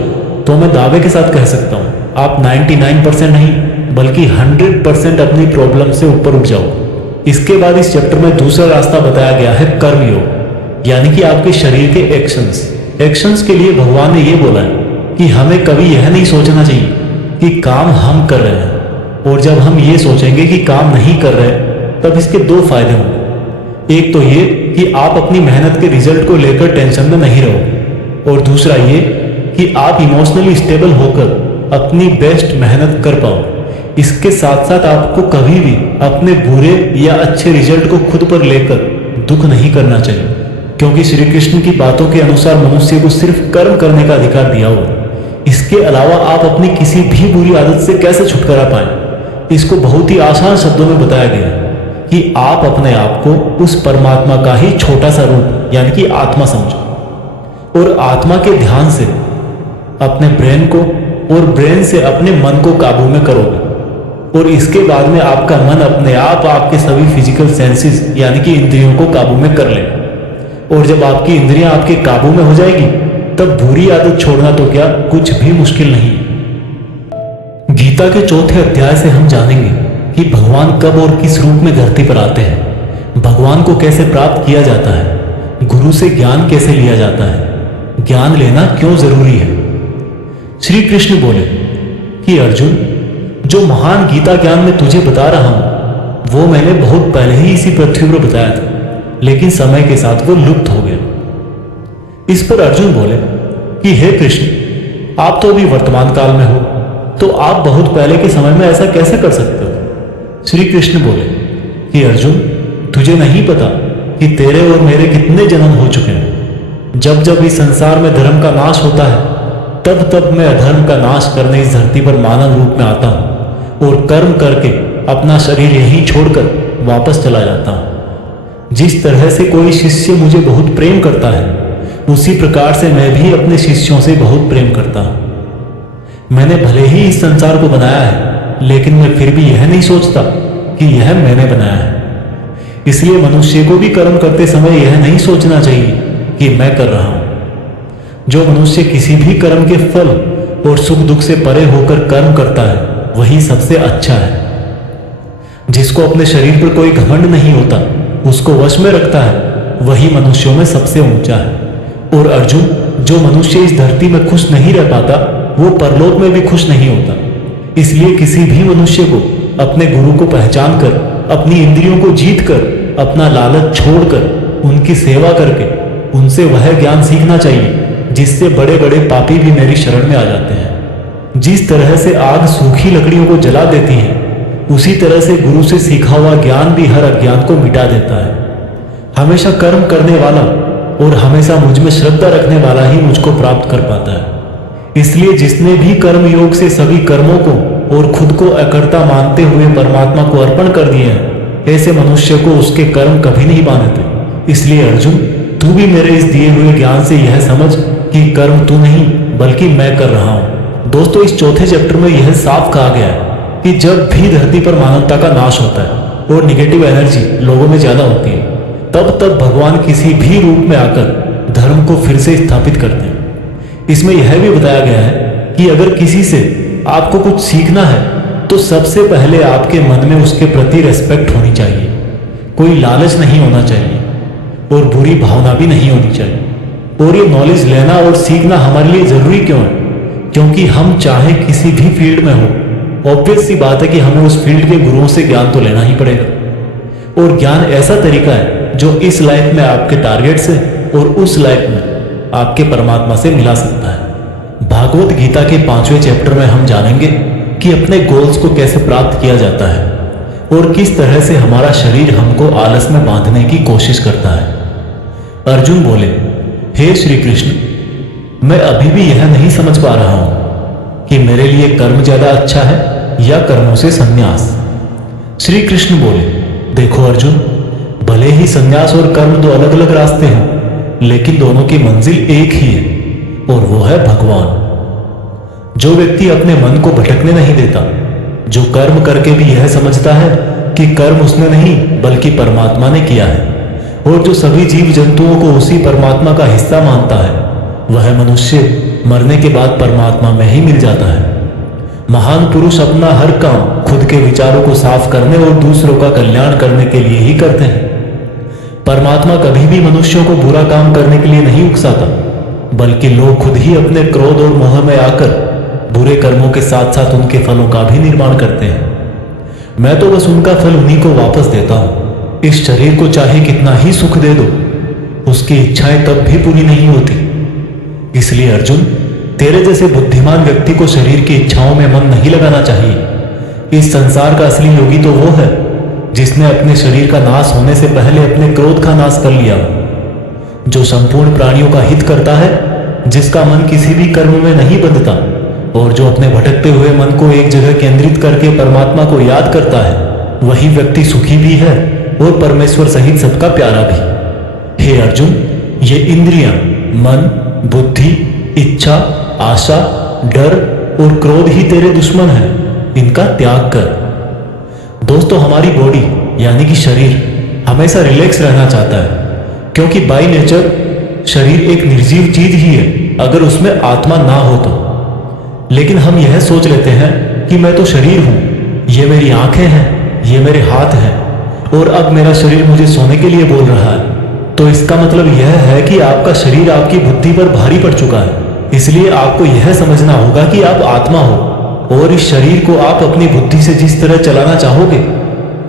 तो मैं दावे के साथ कह सकता हूं, आप 99% नहीं बल्कि 100% अपनी प्रॉब्लम से ऊपर उठ जाओ। इसके बाद इस चैप्टर में दूसरा रास्ता बताया गया है कर्म योग, यानी कि आपके शरीर के एक्शंस। एक्शंस के लिए भगवान ने यह बोला है कि हमें कभी यह नहीं सोचना चाहिए कि काम हम कर रहे हैं, और जब हम ये सोचेंगे कि काम नहीं कर रहे तब इसके दो फायदे होंगे। एक तो ये कि आप अपनी मेहनत के रिजल्ट को लेकर टेंशन में नहीं रहोगे, और दूसरा ये कि आप इमोशनली स्टेबल होकर अपनी बेस्ट मेहनत कर पाओ। इसके साथ साथ आपको कभी भी अपने बुरे या अच्छे रिजल्ट को खुद पर लेकर दुख नहीं करना चाहिए, क्योंकि श्री कृष्ण की बातों के अनुसार मनुष्य को सिर्फ कर्म करने का अधिकार दिया हुआ। इसके अलावा आप अपनी किसी भी बुरी आदत से कैसे छुटकारा पाएं, इसको बहुत ही आसान शब्दों में बताया गया है कि आप अपने आप को उस परमात्मा का ही छोटा सा रूप यानी कि आत्मा समझो, और आत्मा के ध्यान से अपने ब्रेन को और ब्रेन से अपने मन को काबू में करोगे, और इसके बाद में आपका मन अपने आप आपके सभी फिजिकल सेंसेस यानी कि इंद्रियों को काबू में कर लेगा। और जब आपकी इंद्रियां आपके काबू में हो जाएगी तब बुरी आदत छोड़ना तो क्या कुछ भी मुश्किल नहीं है। गीता के चौथे अध्याय से हम जानेंगे कि भगवान कब और किस रूप में धरती पर आते हैं, भगवान को कैसे प्राप्त किया जाता है, गुरु से ज्ञान कैसे लिया जाता है, ज्ञान लेना क्यों जरूरी है। श्री कृष्ण बोले कि अर्जुन, जो महान गीता ज्ञान मैं तुझे बता रहा हूं वो मैंने बहुत पहले ही इसी पृथ्वी पर बताया था, लेकिन समय के साथ वो लुप्त हो गया। इस पर अर्जुन बोले कि हे कृष्ण, आप तो अभी वर्तमान काल में हो, तो आप बहुत पहले के समय में ऐसा कैसे कर सकते हो? श्री कृष्ण बोले कि अर्जुन, तुझे नहीं पता कि तेरे और मेरे कितने जन्म हो चुके हैं। जब जब इस संसार में धर्म का नाश होता है तब तब मैं अधर्म का नाश करने इस धरती पर मानव रूप में आता हूं और कर्म करके अपना शरीर यहीं छोड़कर वापस चला जाता हूं। जिस तरह से कोई शिष्य मुझे बहुत प्रेम करता है, उसी प्रकार से मैं भी अपने शिष्यों से बहुत प्रेम करता हूं। मैंने भले ही इस संसार को बनाया है, लेकिन मैं फिर भी यह नहीं सोचता कि यह मैंने बनाया है। इसलिए मनुष्य को भी कर्म करते समय यह नहीं सोचना चाहिए कि मैं कर रहा हूं। जो मनुष्य किसी भी कर्म के फल और सुख दुख से परे होकर कर्म करता है वही सबसे अच्छा है। जिसको अपने शरीर पर कोई घमंड नहीं होता, उसको वश में रखता है, वही मनुष्यों में सबसे ऊंचा है। और अर्जुन, जो मनुष्य इस धरती में खुश नहीं रह पाता वो परलोक में भी खुश नहीं होता। इसलिए किसी भी मनुष्य को अपने गुरु को पहचान कर, अपनी इंद्रियों को जीत कर, अपना लालच छोड़कर उनकी सेवा करके उनसे वह ज्ञान सीखना चाहिए जिससे बड़े बड़े पापी भी मेरी शरण में आ जाते हैं। जिस तरह से आग सूखी लकड़ियों को जला देती है, उसी तरह से गुरु से सीखा हुआ ज्ञान भी हर अज्ञान को मिटा देता है। हमेशा कर्म करने वाला और हमेशा मुझ में श्रद्धा रखने वाला ही मुझको प्राप्त कर पाता है। इसलिए जिसने भी कर्म योग से सभी कर्मों को और खुद को अकर्ता मानते हुए परमात्मा को अर्पण कर दिए हैं, ऐसे मनुष्य को उसके कर्म कभी नहीं बांधते। इसलिए अर्जुन, तू भी मेरे इस दिए हुए ज्ञान से यह समझ कि कर्म तू नहीं बल्कि मैं कर रहा हूं। दोस्तों, इस चौथे चैप्टर में यह साफ कहा गया है कि जब भी धरती पर मानवता का नाश होता है और निगेटिव एनर्जी लोगों में ज्यादा होती है, तब तब भगवान किसी भी रूप में आकर धर्म को फिर से स्थापित करते हैं। इसमें यह भी बताया गया है कि अगर किसी से आपको कुछ सीखना है तो सबसे पहले आपके मन में उसके प्रति रेस्पेक्ट होनी चाहिए, कोई लालच नहीं होना चाहिए और बुरी भावना भी नहीं होनी चाहिए। और ये नॉलेज लेना और सीखना हमारे लिए जरूरी क्यों है? क्योंकि हम चाहे किसी भी फील्ड में हो, ऑब्वियस सी बात है कि हमें उस फील्ड के गुरुओं से ज्ञान तो लेना ही पड़ेगा। और ज्ञान ऐसा तरीका है जो इस लाइफ में आपके टारगेट से और उस लाइफ में आपके परमात्मा से मिला सकता है। भागवत गीता के 5वें चैप्टर में हम जानेंगे कि अपने गोल्स को कैसे प्राप्त किया जाता है और किस तरह से हमारा शरीर हमको आलस में बांधने की कोशिश करता है। अर्जुन बोले, हे श्री कृष्ण, मैं अभी भी यह नहीं समझ पा रहा हूं कि मेरे लिए कर्म ज्यादा अच्छा है या कर्मों से संन्यास। श्री कृष्ण बोले, देखो अर्जुन, भले ही संन्यास और कर्म दो अलग अलग रास्ते हैं, लेकिन दोनों की मंजिल एक ही है और वो है भगवान। जो व्यक्ति अपने मन को भटकने नहीं देता, जो कर्म करके भी यह समझता है कि कर्म उसने नहीं बल्कि परमात्मा ने किया है, और जो सभी जीव जंतुओं को उसी परमात्मा का हिस्सा मानता है, वह मनुष्य मरने के बाद परमात्मा में ही मिल जाता है। महान पुरुष अपना हर काम खुद के विचारों को साफ करने और दूसरों का कल्याण करने के लिए ही करते हैं। परमात्मा कभी भी मनुष्यों को बुरा काम करने के लिए नहीं उकसाता, बल्कि लोग खुद ही अपने क्रोध और मोह में आकर बुरे कर्मों के साथ साथ उनके फलों का भी निर्माण करते हैं। मैं तो बस उनका फल उन्हीं को वापस देता हूं। इस शरीर को चाहे कितना ही सुख दे दो, उसकी इच्छाएं तब भी पूरी नहीं होती। इसलिए अर्जुन, तेरे जैसे बुद्धिमान व्यक्ति को शरीर की इच्छाओं में मन नहीं लगाना चाहिए। इस संसार का असली योगी तो वो है जिसने अपने शरीर का नाश होने से पहले अपने क्रोध का नाश कर लिया, जो संपूर्ण प्राणियों का हित करता है, जिसका मन किसी भी कर्म में नहीं बंधता और जो अपने भटकते हुए मन को एक जगह केंद्रित करके परमात्मा को याद करता है, वही व्यक्ति सुखी भी है और परमेश्वर सहित सबका प्यारा भी। हे अर्जुन, ये इंद्रियां, मन, बुद्धि, इच्छा, आशा, डर और क्रोध ही तेरे दुश्मन हैं, इनका त्याग कर। दोस्तों, हमारी बॉडी यानी कि शरीर हमेशा रिलैक्स रहना चाहता है, क्योंकि बाय नेचर शरीर एक निर्जीव चीज ही है अगर उसमें आत्मा ना हो तो। लेकिन हम यह सोच लेते हैं कि मैं तो शरीर हूं, ये मेरी आंखें हैं, ये मेरे हाथ हैं और अब मेरा शरीर मुझे सोने के लिए बोल रहा है। तो इसका मतलब यह है कि आपका शरीर आपकी बुद्धि पर भारी पड़ चुका है। इसलिए आपको यह समझना होगा कि आप आत्मा हो और इस शरीर को आप अपनी बुद्धि से जिस तरह चलाना चाहोगे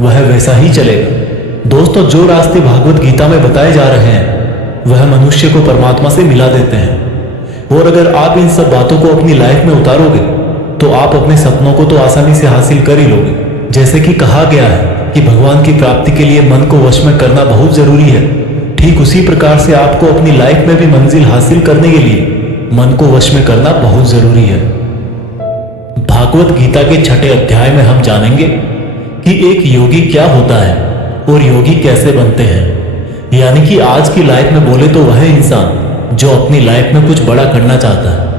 वह वैसा ही चलेगा। दोस्तों, जो रास्ते भागवत गीता में बताए जा रहे हैं वह मनुष्य को परमात्मा से मिला देते हैं। और अगर आप इन सब बातों को अपनी लाइफ में उतारोगे तो आप अपने सपनों को तो आसानी से हासिल कर ही लोगे। जैसे कि कहा गया है कि भगवान की प्राप्ति के लिए मन को वश में करना बहुत जरूरी है, ठीक उसी प्रकार से आपको अपनी लाइफ में भी मंजिल हासिल करने के लिए मन को वश में करना बहुत जरूरी है। भागवत गीता के 6ठे अध्याय में हम जानेंगे कि एक योगी क्या होता है और योगी कैसे बनते हैं। यानी कि आज की लाइफ में बोले तो वह इंसान जो अपनी लाइफ में कुछ बड़ा करना चाहता है।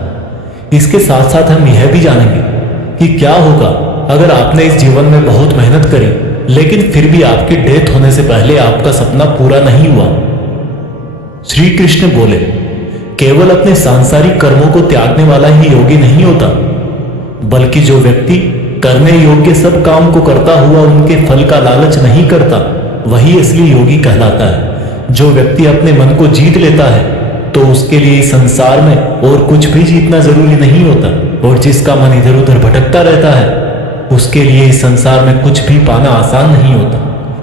इसके साथ साथ हम यह भी जानेंगे कि क्या होगा अगर आपने इस जीवन में बहुत मेहनत करी लेकिन फिर भी आपकी डेथ होने से पहले आपका सपना पूरा नहीं हुआ। श्री कृष्ण बोले, केवल अपने सांसारिक कर्मों को त्यागने वाला ही योगी नहीं होता, बल्कि जो व्यक्ति करने योग्य सब काम को करता हुआ उनके फल का लालच नहीं करता वही असली योगी कहलाता है। जो व्यक्ति अपने मन को जीत लेता है तो उसके लिए इस संसार में और कुछ भी जीतना जरूरी नहीं होता, और जिसका मन इधर उधर भटकता रहता है उसके लिए इस संसार में कुछ भी पाना आसान नहीं होता,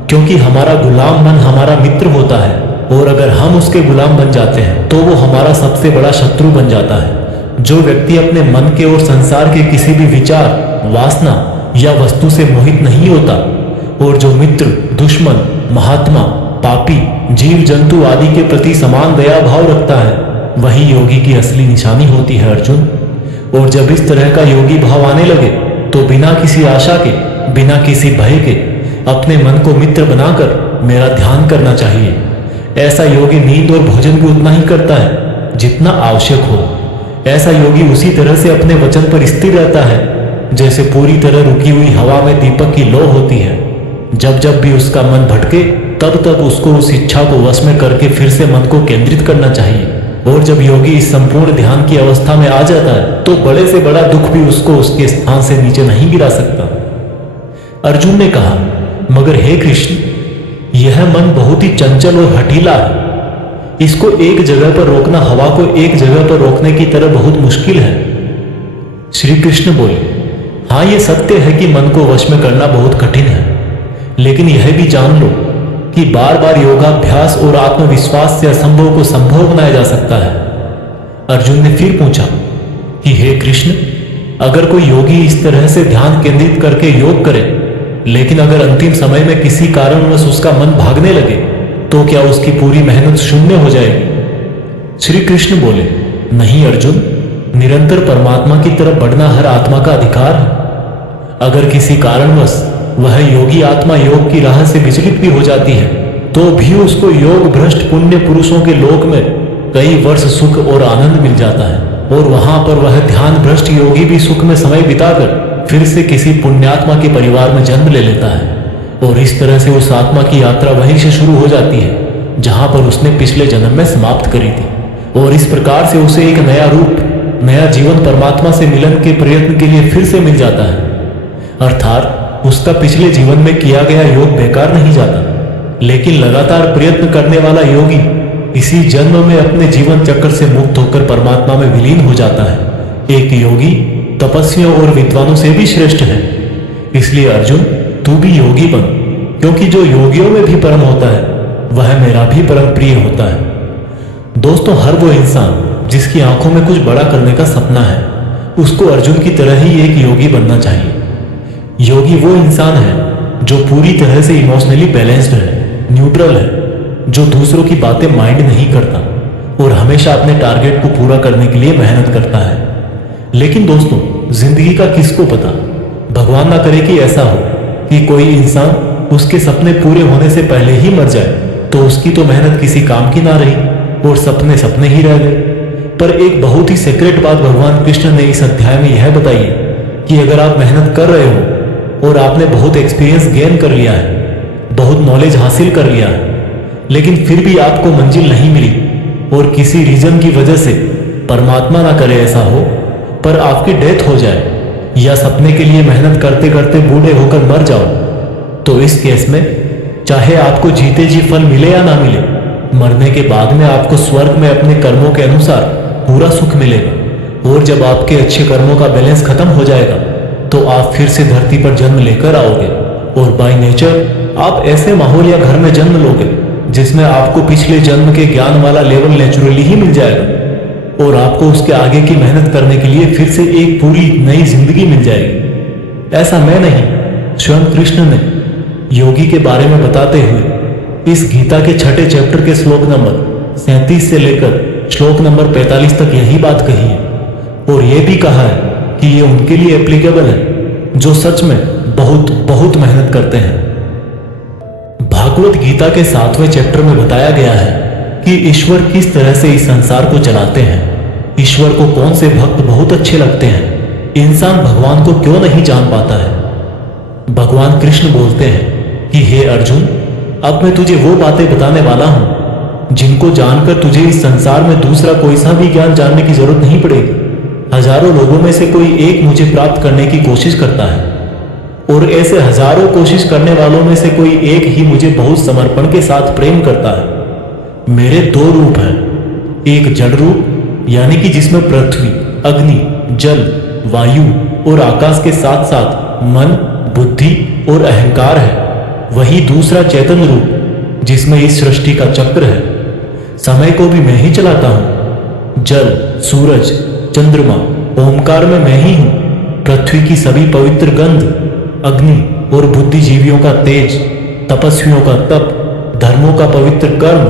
क्योंकि हमारा गुलाम मन हमारा मित्र होता है और अगर हम उसके गुलाम बन जाते हैं तो वो हमारा सबसे बड़ा शत्रु बन जाता है। जो व्यक्ति अपने मन के और संसार के किसी भी विचार, वासना या वस्तु से मोहित नहीं होता और जो मित्र, दुश्मन, महात्मा, पापी, जीव जंतु आदि के प्रति समान दया भाव रखता है वही योगी की असली निशानी होती है अर्जुन। और जब इस तरह का योगी भाव आने लगे तो बिना किसी आशा के, बिना किसी भय के अपने मन को मित्र बनाकर मेरा ध्यान करना चाहिए। ऐसा योगी नींद और भोजन भी उतना ही करता है जितना आवश्यक हो। ऐसा योगी उसी तरह से अपने वचन पर स्थिर रहता है जैसे पूरी तरह रुकी हुई हवा में दीपक की लौ होती है। जब जब भी उसका मन भटके तब तब उसको उस इच्छा को वश में करके फिर से मन को केंद्रित करना चाहिए। और जब योगी इस संपूर्ण ध्यान की अवस्था में आ जाता है तो बड़े से बड़ा दुख भी उसको उसके स्थान से नीचे नहीं गिरा सकता। अर्जुन ने कहा, मगर हे कृष्ण, यह मन बहुत ही चंचल और हठीला है। इसको एक जगह पर रोकना हवा को एक जगह पर रोकने की तरह बहुत मुश्किल है। श्री कृष्ण बोले, हाँ, ये सत्य है कि मन को वश में करना बहुत कठिन है, लेकिन यह भी जान लो कि बार बार योगाभ्यास और आत्मविश्वास से असंभव को संभव बनाया जा सकता है। अर्जुन ने फिर पूछा कि हे कृष्ण, अगर कोई योगी इस तरह से ध्यान केंद्रित करके योग करे लेकिन अगर अंतिम समय में किसी कारणवश उसका मन भागने लगे तो क्या उसकी पूरी मेहनत शून्य हो जाएगी? श्री कृष्ण बोले, नहीं अर्जुन, निरंतर परमात्मा की तरफ बढ़ना हर आत्मा का अधिकार है। अगर किसी कारणवश वह योगी आत्मा योग की राह से विचलित भी हो जाती है तो भी उसको योग भ्रष्ट पुण्य पुरुषों के लोक में कई वर्ष सुख और आनंद मिल जाता है, और वहां पर वह ध्यान भ्रष्ट योगी भी सुख में समय बिताकर फिर से किसी पुण्यात्मा के परिवार में जन्म ले लेता है। और इस तरह से उस आत्मा की यात्रा वहीं से शुरू हो जाती है जहां पर उसने पिछले जन्म में समाप्त करी थी, और इस प्रकार से उसे एक नया रूप, नया जीवन परमात्मा से मिलन के प्रयत्न के लिए फिर से मिल जाता है। अर्थात उसका पिछले जीवन में किया गया योग बेकार नहीं जाता, लेकिन लगातार प्रयत्न करने वाला योगी इसी जन्म में अपने जीवन चक्र से मुक्त होकर परमात्मा में विलीन हो जाता है। एक योगी तपस्वियों और विद्वानों से भी श्रेष्ठ है। इसलिए अर्जुन, तू भी योगी बन, क्योंकि जो योगियों में भी परम होता है वह मेरा भी परम प्रिय होता है। दोस्तों, हर वो इंसान जिसकी आंखों में कुछ बड़ा करने का सपना है उसको अर्जुन की तरह ही एक योगी बनना चाहिए। योगी वो इंसान है जो पूरी तरह से इमोशनली बैलेंस्ड है, न्यूट्रल है, जो दूसरों की बातें माइंड नहीं करता और हमेशा अपने टारगेट को पूरा करने के लिए मेहनत करता है। लेकिन दोस्तों, जिंदगी का किसको पता, भगवान ना करे कि ऐसा हो कि कोई इंसान उसके सपने पूरे होने से पहले ही मर जाए तो उसकी तो मेहनत किसी काम की ना रही और सपने सपने ही रह गए। पर एक बहुत ही सीक्रेट बात भगवान कृष्ण ने इस अध्याय में यह बताई है कि अगर आप मेहनत कर रहे हो और आपने बहुत एक्सपीरियंस गेन कर लिया है, बहुत नॉलेज हासिल कर लिया है, लेकिन फिर भी आपको मंजिल नहीं मिली और किसी रीजन की वजह से, परमात्मा ना करे ऐसा हो, पर आपकी डेथ हो जाए या सपने के लिए मेहनत करते करते बूढ़े होकर मर जाओ, तो इस केस में चाहे आपको जीते जी फल मिले या ना मिले, मरने के बाद में आपको स्वर्ग में अपने कर्मों के अनुसार पूरा सुख मिलेगा। और जब आपके अच्छे कर्मों का बैलेंस खत्म हो जाएगा तो आप फिर से धरती पर जन्म लेकर आओगे और बाय नेचर आप ऐसे माहौल या घर में जन्म लोगे जिसमें आपको पिछले जन्म के ज्ञान वाला लेवल नेचुरली ही मिल जाएगा और आपको उसके आगे की मेहनत करने के लिए फिर से एक पूरी नई जिंदगी मिल जाएगी। ऐसा मैं नहीं, स्वयं कृष्ण ने योगी के बारे में बताते हुए इस गीता के 6ठे चैप्टर के श्लोक नंबर 37 से लेकर श्लोक नंबर 45 तक यही बात कही है और यह भी कहा है कि ये उनके लिए एप्लीकेबल है जो सच में बहुत बहुत मेहनत करते हैं। भागवत गीता के 7वें चैप्टर में बताया गया है कि ईश्वर किस तरह से इस संसार को चलाते हैं, ईश्वर को कौन से भक्त बहुत अच्छे लगते हैं, इंसान भगवान को क्यों नहीं जान पाता है। भगवान कृष्ण बोलते हैं कि हे अर्जुन, अब मैं तुझे वो बातें बताने वाला हूं जिनको जानकर तुझे इस संसार में दूसरा कोई सा भी ज्ञान जानने की जरूरत नहीं पड़ेगी। हजारों लोगों में से कोई एक मुझे प्राप्त करने की कोशिश करता है और ऐसे हजारों कोशिश करने वालों में से कोई एक ही मुझे बहुत समर्पण के साथ प्रेम करता है। मेरे 2 रूप हैं, एक जड़ रूप यानी कि जिसमें पृथ्वी, अग्नि, जल, वायु और आकाश के साथ साथ मन, बुद्धि और अहंकार है। वही दूसरा चेतन रूप जिसमें इस सृष्टि का चक्र है। समय को भी मैं ही चलाता हूं। जल, सूरज, चंद्रमा, ओमकार में मैं ही हूं। पृथ्वी की सभी पवित्र गंध, अग्नि और बुद्धिजीवियों का तेज, तपस्वियों का तप, धर्मों का पवित्र कर्म,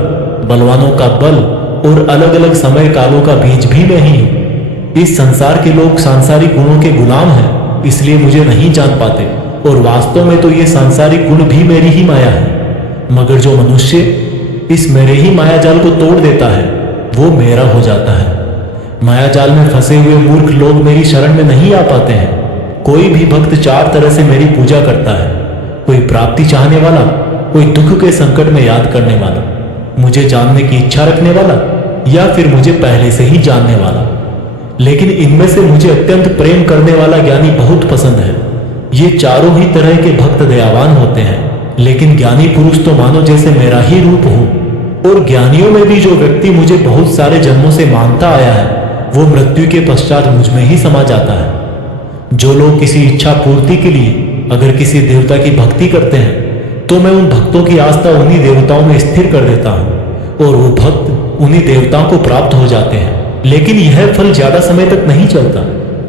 बलवानों का बल और अलग अलग समय कालों का बीज भी मैं ही हूं। इस संसार के लोग सांसारिक गुणों के गुलाम हैं, इसलिए मुझे नहीं जान पाते और वास्तव में तो ये सांसारिक गुण भी मेरी ही माया है। मगर जो मनुष्य इस मेरे ही माया जाल को तोड़ देता है वो मेरा हो जाता है। माया जाल में फंसे हुए मूर्ख लोग मेरी शरण में नहीं आ पाते हैं। कोई भी भक्त 4 तरह से मेरी पूजा करता है, कोई प्राप्ति चाहने वाला, कोई दुख के संकट में याद करने वाला, मुझे जानने की इच्छा रखने वाला या फिर मुझे पहले से ही जानने वाला। लेकिन इनमें से मुझे अत्यंत प्रेम करने वाला ज्ञानी बहुत पसंद है। ये चारों ही तरह के भक्त दयावान होते हैं, लेकिन ज्ञानी पुरुष तो मानो जैसे मेरा ही रूप हो। और ज्ञानियों में भी जो व्यक्ति मुझे बहुत सारे जन्मों से मानता आया है वो मृत्यु के पश्चात मुझ में ही समा जाता है। जो लोग किसी इच्छा पूर्ति के लिए अगर किसी देवता की भक्ति करते हैं तो मैं उन भक्तों की आस्था उन्हीं देवताओं में स्थिर कर देता हूं और वो भक्त उन्हीं देवताओं को प्राप्त हो जाते हैं। लेकिन यह फल ज्यादा समय तक नहीं चलता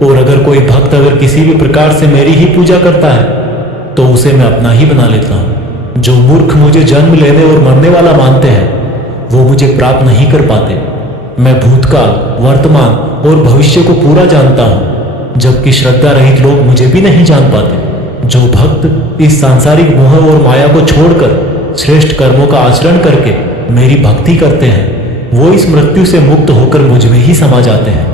और अगर कोई भक्त अगर किसी भी प्रकार से मेरी ही पूजा करता है तो उसे मैं अपना ही बना लेता हूं। जो मूर्ख मुझे जन्म लेने और मरने वाला मानते हैं वो मुझे प्राप्त नहीं कर पाते। मैं भूतकाल, वर्तमान और भविष्य को पूरा जानता हूं, जबकि श्रद्धा रहित लोग मुझे भी नहीं जान पाते। जो भक्त इस सांसारिक मोह और माया को छोड़कर श्रेष्ठ कर्मों का आचरण करके मेरी भक्ति करते हैं वो इस मृत्यु से मुक्त होकर मुझ में ही समा जाते हैं।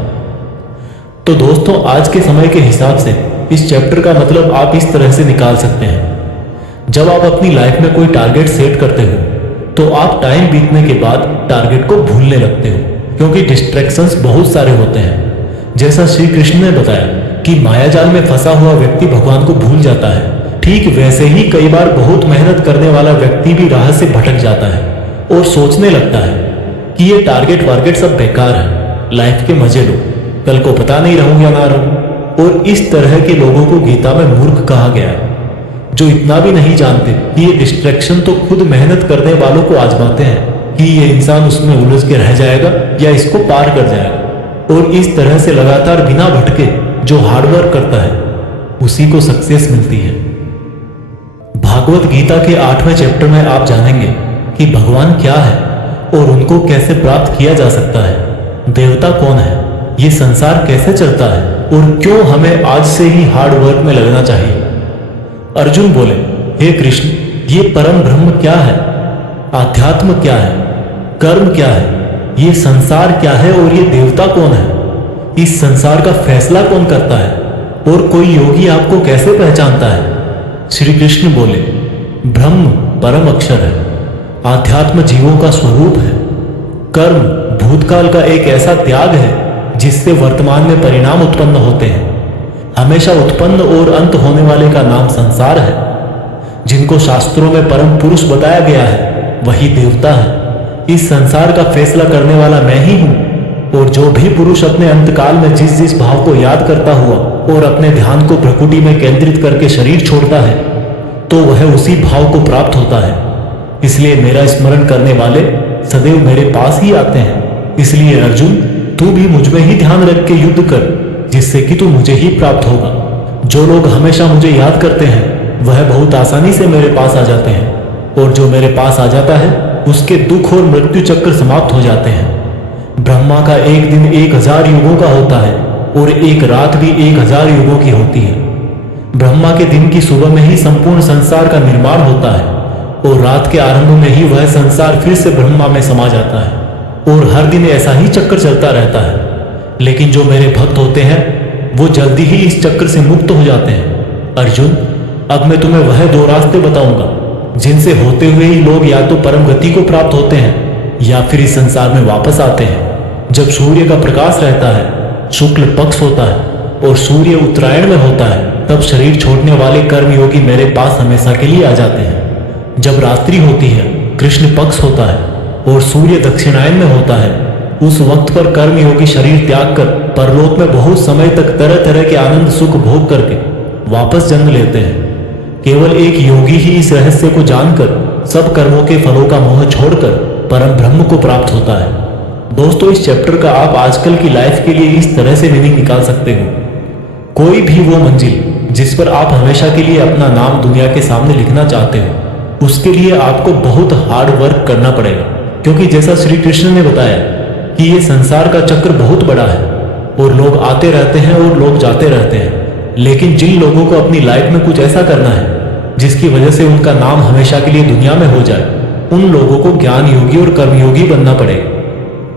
तो दोस्तों, आज के समय के हिसाब से इस चैप्टर का मतलब आप इस तरह से निकाल सकते हैं। जब आप अपनी लाइफ में कोई टारगेट सेट करते हो तो आप टाइम बीतने के बाद टारगेट को भूलने लगते हो, क्योंकि डिस्ट्रैक्शंस बहुत सारे होते हैं। जैसा श्री कृष्ण ने बताया कि मायाजाल में फंसा हुआ व्यक्ति भगवान को भूल जाता है, ठीक वैसे ही कई बार बहुत मेहनत करने वाला व्यक्ति भी राह से भटक जाता है और सोचने लगता है कि ये टारगेट वारगेट सब बेकार है, लाइफ के मजे लो, कल को पता नहीं रहूं या ना रहूं। और इस तरह के लोगों को गीता में मूर्ख कहा गया है, जो इतना भी नहीं जानते कि ये डिस्ट्रैक्शन तो खुद मेहनत करने वालों को आजमाते हैं कि ये इंसान उसमें उलझ के रह जाएगा या इसको पार कर जाएगा। और इस तरह से लगातार बिना भटके जो हार्डवर्क करता है उसी को सक्सेस मिलती है। भागवत गीता के 8वें चैप्टर में आप जानेंगे कि भगवान क्या है और उनको कैसे प्राप्त किया जा सकता है, देवता कौन है, ये संसार कैसे चलता है और क्यों हमें आज से ही हार्ड वर्क में लगना चाहिए। अर्जुन बोले, हे कृष्ण, ये परम ब्रह्म क्या है, आध्यात्म क्या है, कर्म क्या है, ये संसार क्या है और ये देवता कौन है, इस संसार का फैसला कौन करता है और कोई योगी आपको कैसे पहचानता है। श्री कृष्ण बोले, ब्रह्म परम अक्षर है, आध्यात्म जीवों का स्वरूप है, कर्म भूतकाल का एक ऐसा त्याग है जिससे वर्तमान में परिणाम उत्पन्न होते हैं, हमेशा उत्पन्न और अंत होने वाले का नाम संसार है। जिनको शास्त्रों में परम पुरुष बताया गया है वही देवता है। इस संसार का फैसला करने वाला मैं ही हूं और जो भी पुरुष अपने अंतकाल में जिस जिस भाव को याद करता हुआ और अपने ध्यान को प्रकृति में केंद्रित करके शरीर छोड़ता है तो वह उसी भाव को प्राप्त होता है। इसलिए मेरा स्मरण करने वाले सदैव मेरे पास ही आते हैं। इसलिए अर्जुन, तू भी मुझ में ही ध्यान रख के युद्ध कर, जिससे कि तू मुझे ही प्राप्त होगा। जो लोग हमेशा मुझे याद करते हैं वह बहुत आसानी से मेरे पास आ जाते हैं, और जो मेरे पास आ जाता है उसके दुख और मृत्यु चक्र समाप्त हो जाते हैं। ब्रह्मा का एक दिन 1000 युगों का होता है और एक रात भी 1000 युगों की होती है। ब्रह्मा के दिन की सुबह में ही संपूर्ण संसार का निर्माण होता है और रात के आरंभ में ही वह संसार फिर से ब्रह्मा में समा जाता है और हर दिन ऐसा ही चक्र चलता रहता है। लेकिन जो मेरे भक्त होते हैं वो जल्दी ही इस चक्र से मुक्त हो जाते हैं। अर्जुन, अब मैं तुम्हें वह 2 रास्ते बताऊंगा जिनसे होते हुए ही लोग या तो परम गति को प्राप्त होते हैं या फिर इस संसार में वापस आते हैं। जब सूर्य का प्रकाश रहता है, शुक्ल पक्ष होता है और सूर्य उत्तरायण में होता है, तब शरीर छोड़ने वाले कर्मयोगी मेरे पास हमेशा के लिए आ जाते हैं। जब रात्रि होती है, कृष्ण पक्ष होता है और सूर्य दक्षिणायन में होता है, उस वक्त पर कर्मयोगी शरीर त्याग कर परलोक में बहुत समय तक तरह तरह के आनंद सुख भोग करके वापस जन्म लेते हैं। केवल एक योगी ही इस रहस्य को जानकर सब कर्मों के फलों का मोह छोड़कर परम ब्रह्म को प्राप्त होता है। दोस्तों, इस चैप्टर का आप आजकल की लाइफ के लिए इस तरह से मीनिंग निकाल सकते हो। कोई भी वो मंजिल जिस पर आप हमेशा के लिए अपना नाम दुनिया के सामने लिखना चाहते हो, उसके लिए आपको बहुत हार्ड वर्क करना पड़ेगा। क्योंकि जैसा श्री कृष्ण ने बताया कि ये संसार का चक्र बहुत बड़ा है और लोग आते रहते हैं और लोग जाते रहते हैं। लेकिन जिन लोगों को अपनी लाइफ में कुछ ऐसा करना है जिसकी वजह से उनका नाम हमेशा के लिए दुनिया में हो जाए, उन लोगों को ज्ञान योगी और कर्मयोगी बनना पड़ेगा।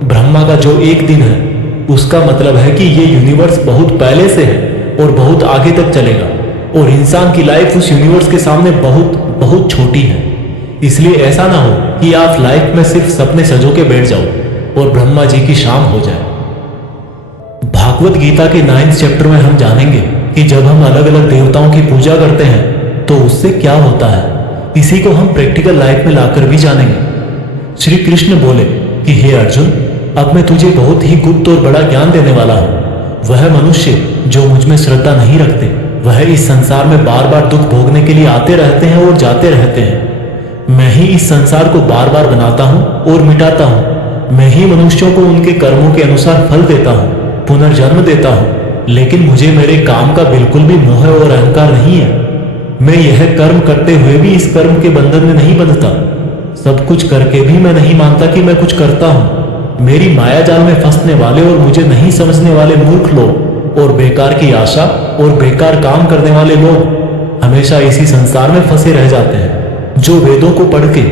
ब्रह्मा का जो एक दिन है उसका मतलब है कि ये यूनिवर्स बहुत पहले से है और बहुत आगे तक चलेगा, और इंसान की लाइफ उस यूनिवर्स के सामने बहुत बहुत छोटी है। इसलिए ऐसा ना हो कि आप लाइफ में सिर्फ सपने सजो के बैठ जाओ और ब्रह्मा जी की शाम हो जाए। भागवत गीता के 9th चैप्टर में हम जानेंगे कि जब हम अलग अलग देवताओं की पूजा करते हैं तो उससे क्या होता है। इसी को हम प्रैक्टिकल लाइफ में लाकर भी जानेंगे। श्री कृष्ण बोले कि हे अर्जुन, अब मैं तुझे बहुत ही गुप्त और बड़ा ज्ञान देने वाला हूँ। वह मनुष्य जो मुझ में श्रद्धा नहीं रखते, वह इस संसार में बार बार दुख भोगने के लिए आते रहते हैं और जाते रहते हैं। मैं ही इस संसार को बार बार बनाता हूँ और मिटाता हूँ। मैं ही मनुष्यों को उनके कर्मों के अनुसार फल देता हूँ, पुनर्जन्म देता हूँ। लेकिन मुझे मेरे काम का बिल्कुल भी मोह और अहंकार नहीं है। मैं यह कर्म करते हुए भी इस कर्म के बंधन में नहीं बंधता। सब कुछ करके भी मैं नहीं मानता कि मैं कुछ करता हूँ। मेरी माया जाल में फंसने वाले और मुझे नहीं समझने वाले मूर्ख लोग और बेकार की आशा और बेकार काम करने वाले लोग हमेशा इसी संसार में फंसे रह जाते हैं। जो वेदों को पढ़ के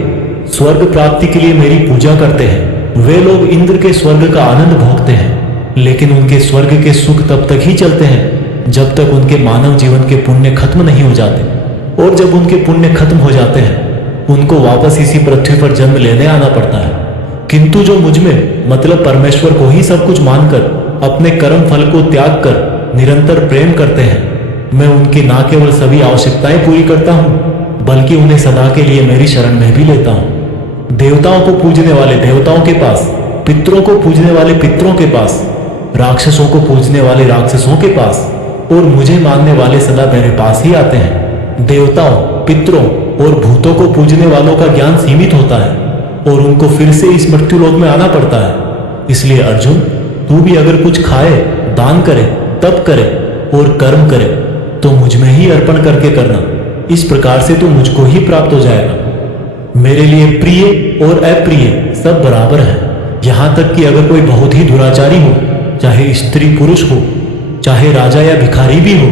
स्वर्ग प्राप्ति के लिए मेरी पूजा करते हैं, वे लोग इंद्र के स्वर्ग का आनंद भोगते हैं। लेकिन उनके स्वर्ग के सुख तब तक ही चलते हैं जब तक उनके मानव जीवन के पुण्य खत्म नहीं हो जाते, और जब उनके पुण्य खत्म हो जाते हैं उनको वापस इसी पृथ्वी पर जन्म लेने आना पड़ता है। किंतु जो मुझ में मतलब परमेश्वर को ही सब कुछ मानकर अपने कर्म फल को त्याग कर निरंतर प्रेम करते हैं, मैं उनकी ना केवल सभी आवश्यकताएं पूरी करता हूँ बल्कि उन्हें सदा के लिए मेरी शरण में भी लेता हूँ। देवताओं को पूजने वाले देवताओं के पास, पितरों को पूजने वाले पितरों के पास, राक्षसों को पूजने वाले राक्षसों के पास, और मुझे मानने वाले सदा मेरे पास ही आते हैं। देवताओं, पितरों और भूतों को पूजने वालों का ज्ञान सीमित होता है और उनको फिर से इस मृत्यु लोक में आना पड़ता है। इसलिए अर्जुन, तू भी अगर कुछ खाए, दान करे, तप करे और कर्म करे तो मुझ में ही अर्पण करके करना। इस प्रकार से तो मुझको ही प्राप्त हो जाएगा। मेरे लिए प्रिय और अप्रिय सब बराबर है। यहाँ तक कि अगर कोई बहुत ही दुराचारी हो, चाहे स्त्री पुरुष हो, चाहे राजा या भिखारी भी हो,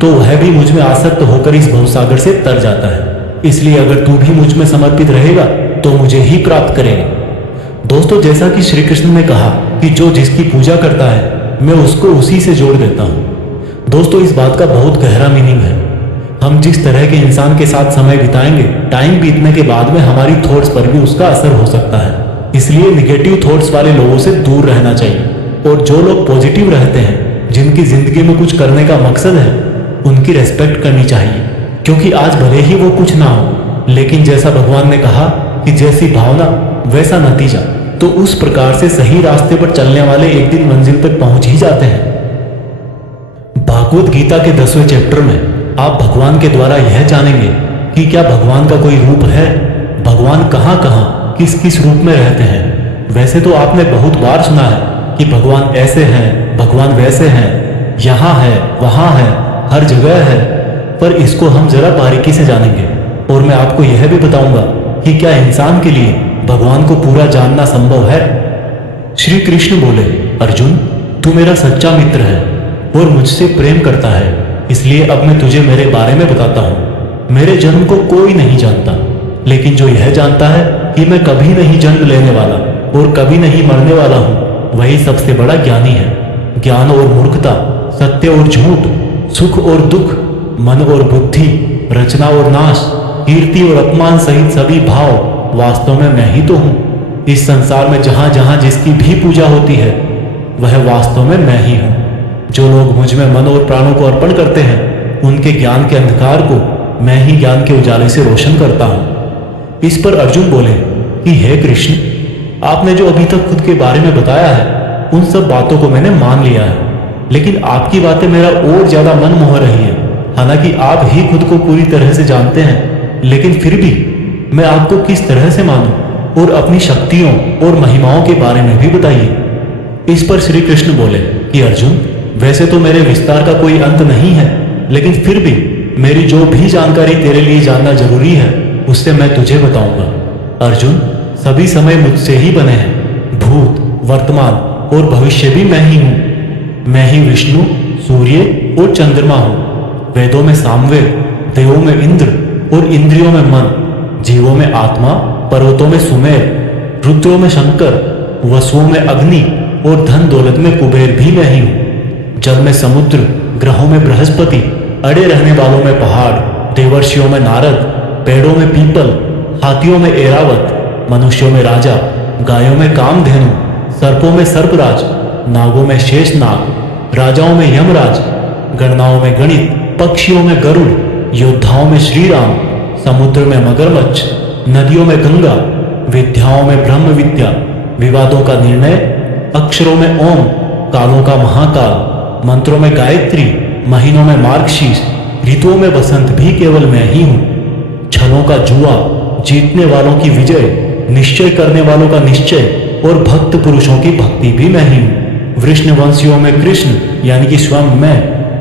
तो वह भी मुझ में आसक्त होकर इस भवसागर से तर जाता है। इसलिए अगर तू भी मुझ में समर्पित रहेगा तो मुझे ही प्राप्त करेगा। दोस्तों, जैसा कि श्री कृष्ण ने कहा कि जो जिसकी पूजा करता है मैं उसको उसी से जोड़ देता हूँ। दोस्तों, इस बात का बहुत गहरा मीनिंग है। हम जिस तरह के इंसान के साथ समय बिताएंगे, टाइम बीतने के बाद में हमारी थॉट्स पर भी उसका असर हो सकता है। इसलिए निगेटिव थॉट्स वाले लोगों से दूर रहना चाहिए, और जो लोग पॉजिटिव रहते हैं, जिनकी जिंदगी में कुछ करने का मकसद है, उनकी रेस्पेक्ट करनी चाहिए। क्योंकि आज भले ही वो कुछ ना हो, लेकिन जैसा भगवान ने कहा कि जैसी भावना वैसा नतीजा, तो तो उस प्रकार से सही रास्ते पर चलने वाले एक दिन मंजिल तक पहुंच ही जाते हैं। भागवत गीता के 10वें चैप्टर में आप भगवान के द्वारा यह जानेंगे कि क्या भगवान का कोई रूप है, भगवान कहाँ कहाँ किस किस रूप में रहते हैं। वैसे तो आपने बहुत बार सुना है कि भगवान ऐसे हैं, भगवान वैसे हैं, यहाँ है, वहाँ है, हर जगह है, पर इसको हम जरा बारीकी से जानेंगे और मैं आपको यह भी बताऊंगा कि क्या इंसान के लिए भगवान को पूरा जानना संभव है। श्री कृष्ण बोले, अर्जुन तू मेरा सच्चा मित्र है और मुझसे प्रेम करता है, इसलिए अब मैं तुझे मेरे बारे में बताता हूँ। मेरे जन्म को कोई नहीं जानता, लेकिन जो यह जानता है कि मैं कभी नहीं जन्म लेने वाला और कभी नहीं मरने वाला हूँ, वही सबसे बड़ा ज्ञानी है। ज्ञान और मूर्खता, सत्य और झूठ, सुख और दुख, मन और बुद्धि, रचना और नाश, कीर्ति और अपमान सहित सभी भाव वास्तव में मैं ही तो हूँ। इस संसार में जहाँ जहाँ जिसकी भी पूजा होती है वह वास्तव में मैं ही हूँ। जो लोग मुझ में मन और प्राणों को अर्पण करते हैं उनके ज्ञान के अंधकार को मैं ही ज्ञान के उजाले से रोशन करता हूँ। इस पर अर्जुन बोले कि हे कृष्ण, आपने जो अभी तक खुद के बारे में बताया है उन सब बातों को मैंने मान लिया है, लेकिन आपकी बातें मेरा और ज्यादा मन मोह रही है। हालांकि आप ही खुद को पूरी तरह से जानते हैं, लेकिन फिर भी मैं आपको किस तरह से मानूं और अपनी शक्तियों और महिमाओं के बारे में भी बताइए। इस पर श्री कृष्ण बोले कि अर्जुन, वैसे तो मेरे विस्तार का कोई अंत नहीं है, लेकिन फिर भी मेरी जो भी जानकारी तेरे लिए जानना जरूरी है उससे मैं तुझे बताऊंगा। अर्जुन, सभी समय मुझसे ही बने हैं, भूत, वर्तमान और भविष्य भी मैं ही हूँ। मैं ही विष्णु, सूर्य और चंद्रमा हूँ। वेदों में सामवेद, देवों में इंद्र और इंद्रियों में मन, जीवों में आत्मा, पर्वतों में सुमेर, रुद्रों में शंकर, वसुओं में अग्नि और धन दौलत में कुबेर भी मैं ही हूँ। जल में समुद्र, ग्रहों में बृहस्पति, अड़े रहने वालों में पहाड़, देवर्षियों में नारद, पेड़ों में पीपल, हाथियों में एरावत, मनुष्यों में राजा, गायों में कामधेनु, सर्पों में सर्पराज, नागों में शेषनाग, राजाओं में यमराज, गणनाओं में गणित, पक्षियों में गरुड़, योद्धाओं में श्री राम, समुद्र में मगरमच्छ, नदियों में गंगा, विद्याओं में ब्रह्म विद्या, विवादों का निर्णय, अक्षरों में ओम, कालों का महाकाल, मंत्रों में गायत्री, महीनों में मार्गशीर्ष, ऋतुओं में बसंत भी केवल मैं ही हूँ। छलों का जुआ, जीतने वालों की विजय, निश्चय करने वालों का निश्चय और भक्त पुरुषों की भक्ति भी मैं ही हूँ। वृष्णवंशियों में कृष्ण यानी कि स्वयं मैं,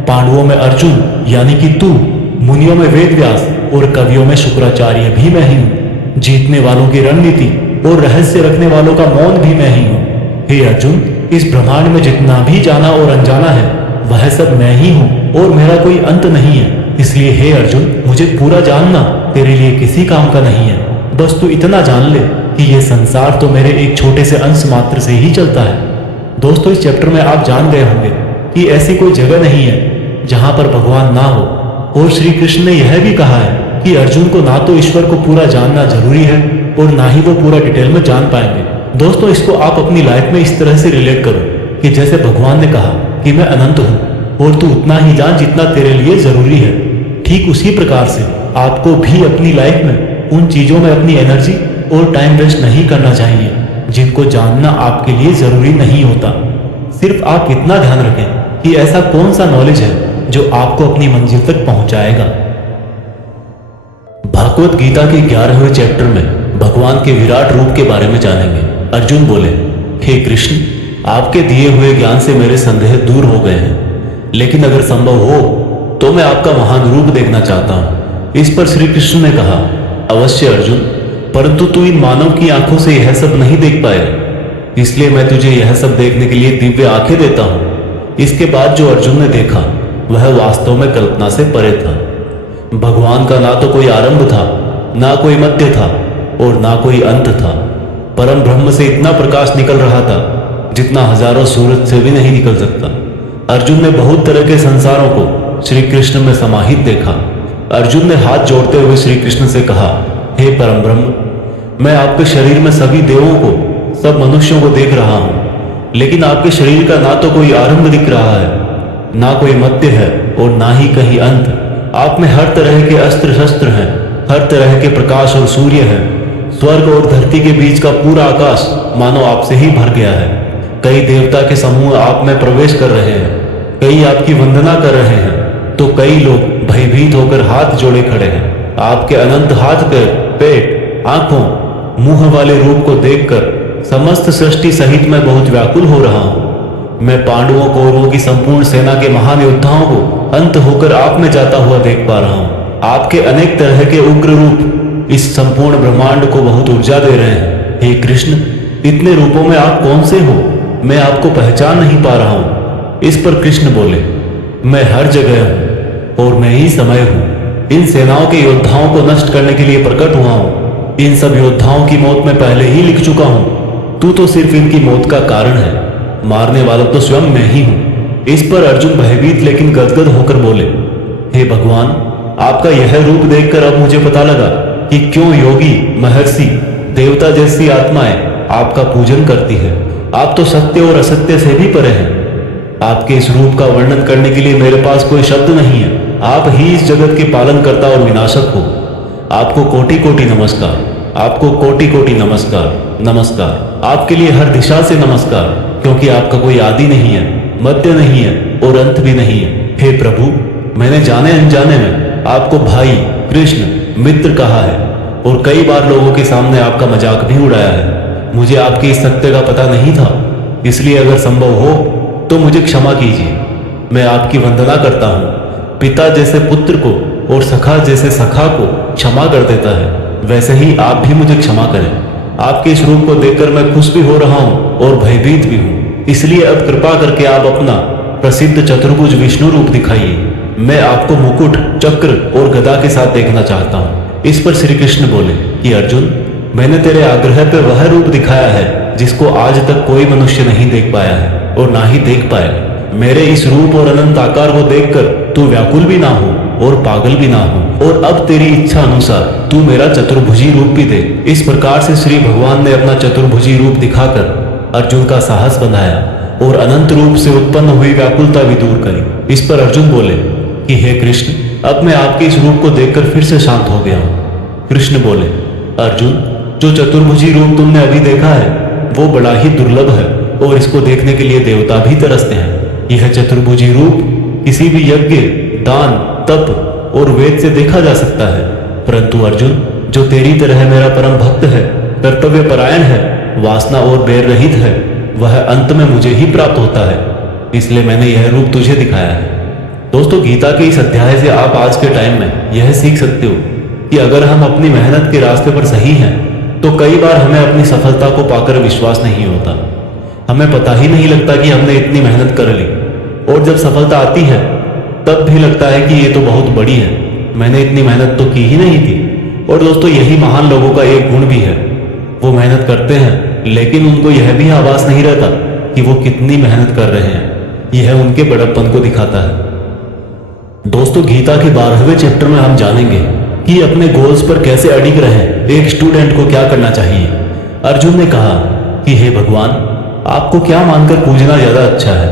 पांडवों में अर्जुन यानी कि तू, मुनियों में वेदव्यास और कवियों में शुक्राचार्य भी मैं ही हूँ। जीतने वालों की रणनीति और रहस्य रखने वालों का मौन भी मैं ही हूँ। हे अर्जुन, इस ब्रह्मांड में जितना भी जाना और अनजाना है वह सब मैं ही हूँ और मेरा कोई अंत नहीं है। इसलिए हे अर्जुन, मुझे पूरा जानना तेरे लिए किसी काम का नहीं है। बस तू इतना जान ले कि ये संसार तो मेरे एक छोटे से अंश मात्र से ही चलता है। दोस्तों, इस चैप्टर में आप जान गए होंगे कि ऐसी कोई जगह नहीं है जहां पर भगवान ना हो, और श्री कृष्ण ने यह भी कहा है कि अर्जुन को ना तो ईश्वर को पूरा जानना जरूरी है और ना ही वो पूरा डिटेल में जान पाएंगे। दोस्तों, इसको आप अपनी लाइफ में इस तरह से रिलेट करो कि जैसे भगवान ने कहा कि मैं अनंत हूँ और तू उतना ही जान जितना तेरे लिए जरूरी है, ठीक उसी प्रकार से आपको भी अपनी लाइफ में उन चीजों में अपनी एनर्जी और टाइम वेस्ट नहीं करना चाहिए जिनको जानना आपके लिए जरूरी नहीं होता। सिर्फ आप इतना ध्यान रखें कि ऐसा कौन सा नॉलेज है जो आपको अपनी मंजिल तक पहुंचाएगा। भागवत गीता के 11वें चैप्टर में भगवान के विराट रूप के बारे में जानेंगे। अर्जुन बोले, हे कृष्ण, आपके दिए हुए ज्ञान से मेरे संदेह दूर हो गए हैं, लेकिन अगर संभव हो तो मैं आपका महान रूप देखना चाहता हूँ। इस पर श्री कृष्ण ने कहा, अवश्य अर्जुन, परंतु तू इन मानव की आंखों से यह सब नहीं देख पाएगा, इसलिए मैं तुझे यह सब देखने के लिए दिव्य आंखें देता हूँ। इसके बाद जो अर्जुन ने देखा वह वास्तव में कल्पना से परे था। भगवान का ना तो कोई आरंभ था, ना कोई मध्य था और ना कोई अंत था। परम ब्रह्म से इतना प्रकाश निकल रहा था जितना हजारों सूरज से भी नहीं निकल सकता। अर्जुन ने बहुत तरह के संसारों को श्री कृष्ण में समाहित देखा। अर्जुन ने हाथ जोड़ते हुए श्री कृष्ण से कहा, हे परम ब्रह्म, मैं आपके शरीर में सभी देवों को, सब मनुष्यों को देख रहा हूँ, लेकिन आपके शरीर का ना तो कोई आरंभ दिख रहा है, ना कोई मध्य है और ना ही कहीं अंत। आप में हर तरह के अस्त्र शस्त्र हैं, हर तरह के प्रकाश और सूर्य हैं। स्वर्ग और धरती के बीच का पूरा आकाश मानो आपसे ही भर गया है। कई देवता के समूह आप में प्रवेश कर रहे हैं, कई आपकी वंदना कर रहे हैं, तो कई लोग भयभीत होकर हाथ जोड़े खड़े हैं। आपके अनंत हाथ, पैर, पेट, आंखों, मुंह वाले रूप को देखकर समस्त सृष्टि सहित मैं बहुत व्याकुल हो रहा हूं। मैं पांडवों, कौरवों की संपूर्ण सेना के महान योद्धाओं को अंत होकर आप में जाता हुआ देख पा रहा हूं। आपके अनेक तरह के उग्र रूप इस संपूर्ण ब्रह्मांड को बहुत ऊर्जा दे रहे हैं। हे कृष्ण, इतने रूपों में आप कौन से हो? मैं आपको पहचान नहीं पा रहा हूं। इस पर कृष्ण बोले, मैं हर जगह हूं और मैं ही समय हूं। इन सेनाओं के योद्धाओं को नष्ट करने के लिए प्रकट हुआ हूं। इन सब योद्धाओं की मौत मैं पहले ही लिख चुका हूं। तू तो सिर्फ इनकी मौत का कारण है, मारने वाला तो स्वयं मैं ही हूं। इस पर अर्जुन भयभीत लेकिन गदगद होकर बोले, हे भगवान, आपका यह रूप देखकर अब मुझे पता लगा कि क्यों योगी, महर्षि, देवता जैसी आत्माएं आपका पूजन करती है। आप तो सत्य और असत्य से भी परे हैं। आपके इस रूप का वर्णन करने के लिए मेरे पास कोई शब्द नहीं है। आप ही इस जगत के पालनकर्ता और विनाशक हो। आपको कोटि कोटि नमस्कार, आपको कोटि कोटि नमस्कार, नमस्कार। आपके लिए हर दिशा से नमस्कार, क्योंकि आपका कोई आदि नहीं है, मध्य नहीं है और अंत भी नहीं है। हे प्रभु, मैंने जाने अनजाने में आपको भाई, कृष्ण, मित्र कहा है और कई बार लोगों के सामने आपका मजाक भी उड़ाया है। मुझे आपके इस सत्य का पता नहीं था, इसलिए अगर संभव हो तो मुझे क्षमा कीजिए। मैं आपकी वंदना करता हूँ। पिता जैसे पुत्र को और सखा जैसे सखा को क्षमा कर देता है, वैसे ही आप भी मुझे क्षमा करें। आपके इस रूप को देखकर मैं खुश भी हो रहा हूँ और भयभीत भी हूँ, इसलिए अब कृपा करके आप अपना प्रसिद्ध चतुर्भुज विष्णु रूप दिखाइए। मैं आपको मुकुट, चक्र और गदा के साथ देखना चाहता हूँ। इस पर श्री कृष्ण बोले कि अर्जुन, मैंने तेरे आग्रह पर वह रूप दिखाया है जिसको आज तक कोई मनुष्य नहीं देख पाया है और ना ही देख पाएगा। मेरे इस रूप और अनंत आकार को देखकर तू व्याकुल भी ना हो और पागल भी ना हो, और अब तेरी इच्छा अनुसार तू मेरा चतुर्भुजी रूप भी दे। इस प्रकार से श्री भगवान ने अपना चतुर्भुजी रूप दिखाकर अर्जुन का साहस बढ़ाया और अनंत रूप से उत्पन्न हुई व्याकुलता भी दूर करी। इस पर अर्जुन बोले कि हे कृष्ण, अब मैं आपके इस रूप को देखकर फिर से शांत हो गया हूँ। कृष्ण बोले, अर्जुन, जो चतुर्भुजी रूप तुमने अभी देखा है वो बड़ा ही दुर्लभ है और इसको देखने के लिए देवता भी तरसते हैं। यह चतुर्भुजी रूप किसी भी यज्ञ, दान, तप और वेद से देखा जा सकता है, परंतु अर्जुन, जो तेरी तरह मेरा परम भक्त है, कर्तव्य परायण है, वासना और बैर रहित है, वह अंत में मुझे ही प्राप्त होता है। इसलिए मैंने यह रूप तुझे दिखाया है। दोस्तों, गीता के इस अध्याय से आप आज के टाइम में यह सीख सकते हो कि अगर हम अपनी मेहनत के रास्ते पर सही हैं तो कई बार हमें अपनी सफलता को पाकर विश्वास नहीं होता। हमें पता ही नहीं लगता कि हमने इतनी मेहनत कर ली, और जब सफलता आती है तब भी लगता है कि ये तो बहुत बड़ी है, मैंने इतनी मेहनत तो की ही नहीं थी। और दोस्तों, यही महान लोगों का एक गुण भी है, वो मेहनत करते हैं लेकिन उनको यह भी आभास नहीं रहता कि वो कितनी मेहनत कर रहे हैं। यह उनके बड़प्पन को दिखाता है। दोस्तों, गीता के 12वें चैप्टर में हम जानेंगे कि अपने गोल्स पर कैसे अडिग रहें, एक स्टूडेंट को क्या करना चाहिए। अर्जुन ने कहा कि हे भगवान, आपको क्या मानकर पूजना ज्यादा अच्छा है,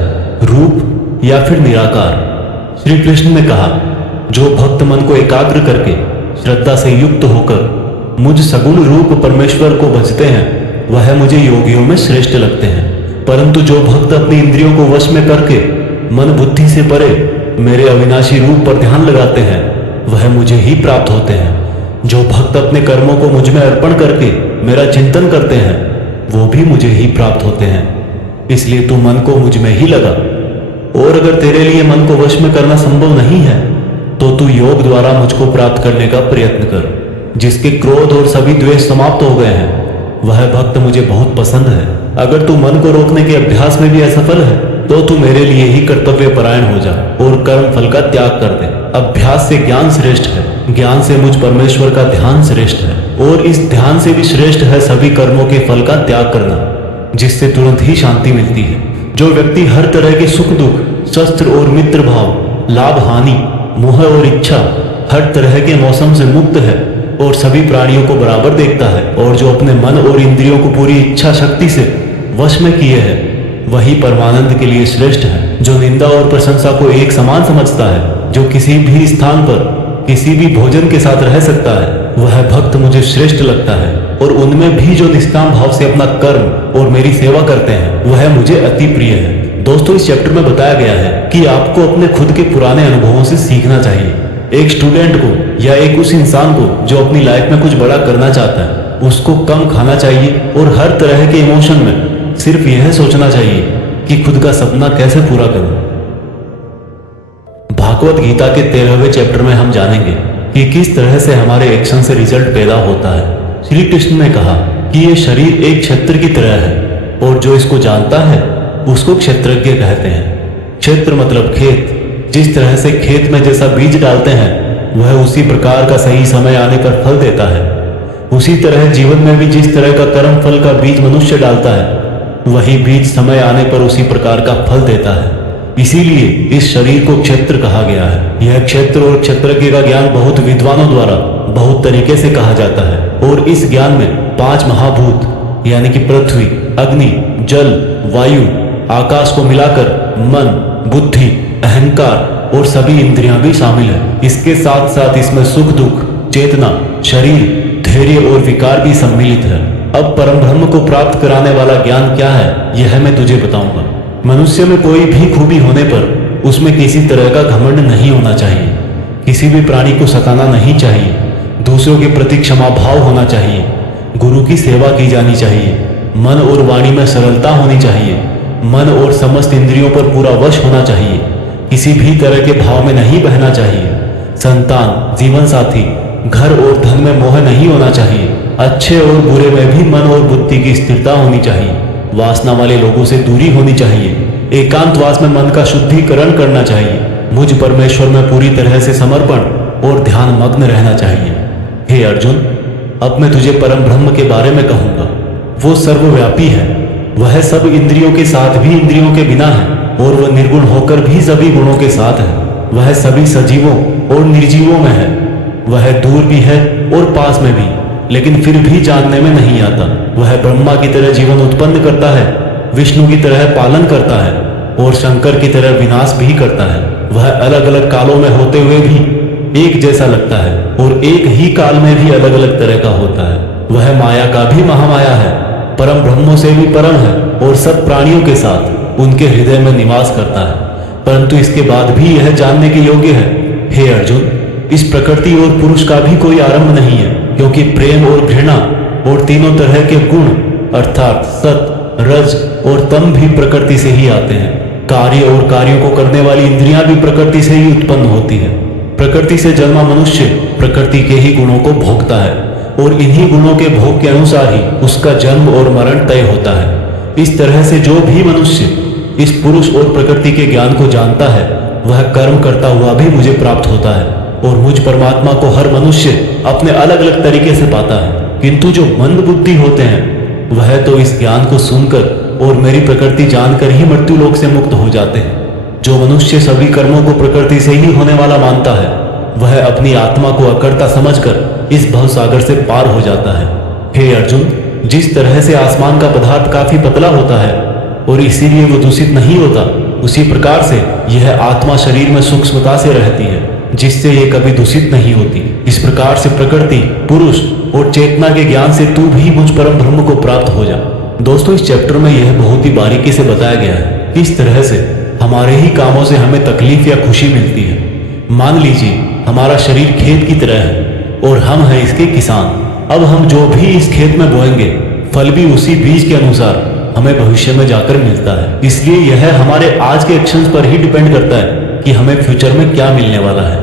रूप या फिर निराकार? श्री कृष्ण ने कहा, जो भक्त मन को एकाग्र करके श्रद्धा से युक्त होकर मुझ सगुण रूप परमेश्वर को भजते हैं, वह मुझे योगियों में श्रेष्ठ लगते हैं। परंतु जो भक्त अपनी इंद्रियों को वश में करके मन बुद्धि से परे मेरे अविनाशी रूप पर ध्यान लगाते हैं, वह मुझे ही प्राप्त होते हैं। जो भक्त अपने कर्मों को मुझ में अर्पण करके मेरा चिंतन करते हैं, वो भी मुझे ही प्राप्त होते हैं। इसलिए तू मन को मुझ में ही लगा, और अगर तेरे लिए मन को वश में करना संभव नहीं है तो तू योग द्वारा मुझको प्राप्त करने का प्रयत्न कर। जिसके क्रोध और सभी द्वेष समाप्त हो गए हैं, वह भक्त मुझे बहुत पसंद है। अगर तू मन को रोकने के अभ्यास में भी असफल है तो तू मेरे लिए ही कर्तव्य परायण हो जा और कर्म फल का त्याग कर दे। अभ्यास से ज्ञान श्रेष्ठ है, ज्ञान से मुझ परमेश्वर का ध्यान श्रेष्ठ है, और इस ध्यान से भी श्रेष्ठ है सभी कर्मों के फल का त्याग करना, जिससे तुरंत ही शांति मिलती है। जो व्यक्ति हर तरह के सुख दुख, शस्त्र और मित्र भाव, लाभ हानि, मोह और इच्छा, हर तरह के मौसम से मुक्त है और सभी प्राणियों को बराबर देखता है, और जो अपने मन और इंद्रियों को पूरी इच्छा शक्ति से वश में किए है, वही परमानंद के लिए श्रेष्ठ है। जो निंदा और प्रशंसा को एक समान समझता है, जो किसी भी स्थान पर किसी भी भोजन के साथ रह सकता है, वह भक्त मुझे श्रेष्ठ लगता है। और उनमें भी जो निष्काम भाव से अपना कर्म और मेरी सेवा करते हैं वह मुझे अति प्रिय है। दोस्तों, इस चैप्टर में बताया गया है कि आपको अपने खुद के पुराने अनुभवों से सीखना चाहिए। एक स्टूडेंट को या एक उस इंसान को जो अपनी लाइफ में कुछ बड़ा करना चाहता है, उसको कम खाना चाहिए और हर तरह के इमोशन में सिर्फ यह सोचना चाहिए कि खुद का सपना कैसे पूरा करूं। भागवत गीता के 13वें चैप्टर में हम जानेंगे कि किस तरह से हमारे एक्शन से रिजल्ट पैदा होता है। श्री कृष्ण ने कहा कि यह शरीर एक क्षेत्र की तरह है और जो इसको जानता है उसको क्षेत्रज्ञ कहते हैं। क्षेत्र मतलब खेत। जिस तरह से खेत में जैसा बीज डालते हैं वह उसी प्रकार का सही समय आने पर फल देता है, उसी तरह जीवन में भी जिस तरह का कर्म फल का बीज मनुष्य डालता है वही बीज समय आने पर उसी प्रकार का फल देता है। इसीलिए इस शरीर को क्षेत्र कहा गया है। यह क्षेत्र और क्षेत्रज्ञ का ज्ञान बहुत विद्वानों द्वारा बहुत तरीके से कहा जाता है और इस ज्ञान में 5 महाभूत यानी कि पृथ्वी, अग्नि, जल, वायु, आकाश को मिलाकर मन, बुद्धि, अहंकार और सभी इंद्रियां भी शामिल है। इसके साथ साथ इसमें सुख दुख, चेतना, शरीर, धैर्य और विकार भी सम्मिलित है। अब परम ब्रह्म को प्राप्त कराने वाला ज्ञान क्या है यह मैं तुझे बताऊंगा। मनुष्य में कोई भी खूबी होने पर उसमें किसी तरह का घमंड नहीं होना चाहिए। किसी भी प्राणी को सताना नहीं चाहिए। दूसरों के प्रति क्षमा भाव होना चाहिए। गुरु की सेवा की जानी चाहिए। मन और वाणी में सरलता होनी चाहिए। मन और समस्त इंद्रियों पर पूरा वश होना चाहिए। किसी भी तरह के भाव में नहीं बहना चाहिए। संतान, जीवन साथी, घर और धन में मोह नहीं होना चाहिए। अच्छे और बुरे में भी मन और बुद्धि की स्थिरता होनी चाहिए। वासना वाले लोगों से दूरी होनी चाहिए। एकांतवास में मन का शुद्धिकरण करना चाहिए। मुझ परमेश्वर में पूरी तरह से समर्पण और ध्यान मग्न रहना चाहिए। हे अर्जुन, अब मैं तुझे परम ब्रह्म के बारे में कहूंगा। वो सर्वव्यापी है। वह सब इंद्रियों के साथ भी इंद्रियों के बिना है और वह निर्गुण होकर भी सभी गुणों के साथ है। वह सभी सजीवों और निर्जीवों में है। वह दूर भी है और पास में भी, लेकिन फिर भी जानने में नहीं आता। वह ब्रह्मा की तरह जीवन उत्पन्न करता है, विष्णु की तरह पालन करता है और शंकर की तरह विनाश भी करता है। वह अलग अलग कालों में होते हुए भी एक जैसा लगता है और एक ही काल में भी अलग अलग तरह का होता है। वह माया का भी महामाया है, परम ब्रह्मों से भी परम है और सब प्राणियों के साथ उनके हृदय में निवास करता है। परंतु इसके बाद भी यह जानने के योग्य है, हे अर्जुन, इस प्रकृति और पुरुष का भी कोई आरंभ नहीं है, क्योंकि प्रेम और घृणा और तीनों तरह के गुण अर्थात सत, रज और तम भी प्रकृति से ही आते हैं। कार्य और कार्यों को करने वाली इंद्रियां भी प्रकृति से ही उत्पन्न होती है। प्रकृति से जन्मा मनुष्य प्रकृति के ही गुणों को भोगता है और इन्हीं गुणों के भोग के अनुसार ही उसका जन्म और मरण तय होता है। इस तरह से जो भी मनुष्य इस पुरुष और प्रकृति के ज्ञान को जानता है वह कर्म करता हुआ भी मुझे प्राप्त होता है और मुझ परमात्मा को हर मनुष्य अपने अलग अलग तरीके से पाता है। किंतु जो मंद बुद्धि होते हैं वह तो इस ज्ञान को सुनकर और मेरी प्रकृति जानकर ही मृत्यु लोक से मुक्त हो जाते हैं। जो मनुष्य सभी कर्मों को प्रकृति से ही होने वाला मानता है वह अपनी आत्मा को अकर्ता समझकर इस भव सागर से पार हो जाता है। हे अर्जुन, जिस तरह से आसमान का पदार्थ काफी पतला होता है और इसीलिए वो दूषित नहीं होता, उसी प्रकार से यह आत्मा शरीर में सूक्ष्मता से रहती है जिससे ये कभी दूषित नहीं होती। इस प्रकार से प्रकृति, पुरुष और चेतना के ज्ञान से तू भी मुझ परम ब्रह्म को प्राप्त हो जा। दोस्तों, इस चैप्टर में यह बहुत ही बारीकी से बताया गया है किस तरह से हमारे ही कामों से हमें तकलीफ या खुशी मिलती है। मान लीजिए हमारा शरीर खेत की तरह है और हम हैं इसके किसान। अब हम जो भी इस खेत में बोएंगे फल भी उसी बीज के अनुसार हमें भविष्य में जाकर मिलता है। इसलिए यह हमारे आज के एक्शंस पर ही डिपेंड करता है कि हमें फ्यूचर में क्या मिलने वाला है।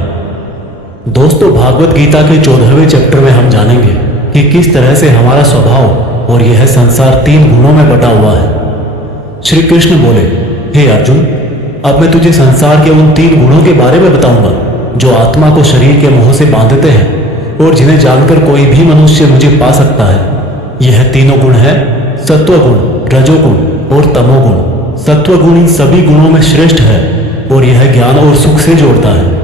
दोस्तों, भागवत गीता के 14वें चैप्टर में हम जानेंगे कि किस तरह से हमारा स्वभाव और यह संसार 3 गुणों में बटा हुआ है। श्री कृष्ण बोले, हे अर्जुन, अब मैं तुझे संसार के उन 3 गुणों के बारे में बताऊंगा जो आत्मा को शरीर के मोह से बांधते हैं और जिन्हें जानकर कोई भी मनुष्य मुझे पा सकता है। यह तीनों गुण है सत्वगुण, रजोगुण और तमोगुण। सत्वगुण इन सभी गुणों में श्रेष्ठ है और यह ज्ञान और सुख से जोड़ता है।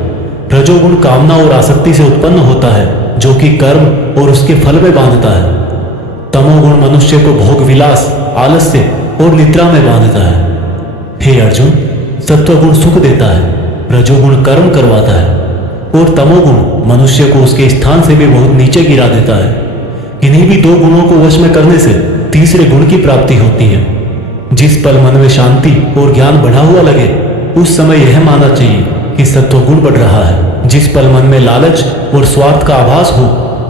रजोगुण कामना और आसक्ति से उत्पन्न होता है जो कि कर्म और उसके फल में बांधता है। तमोगुण मनुष्य को भोग विलास, आलस्य और निद्रा में बांधता है। हे अर्जुन, सत्वगुण सुख देता है, रजोगुण कर्म करवाता है और तमोगुण मनुष्य को उसके स्थान से भी बहुत नीचे गिरा देता है। इन्हीं भी 2 गुणों को वश में करने से तीसरे गुण की प्राप्ति होती है। जिस पल मन में शांति और ज्ञान बढ़ा हुआ लगे, उस समय यह मानना चाहिए कि सत्वगुण बढ़ रहा है। जिस पल मन में लालच और स्वार्थ का आभास हो,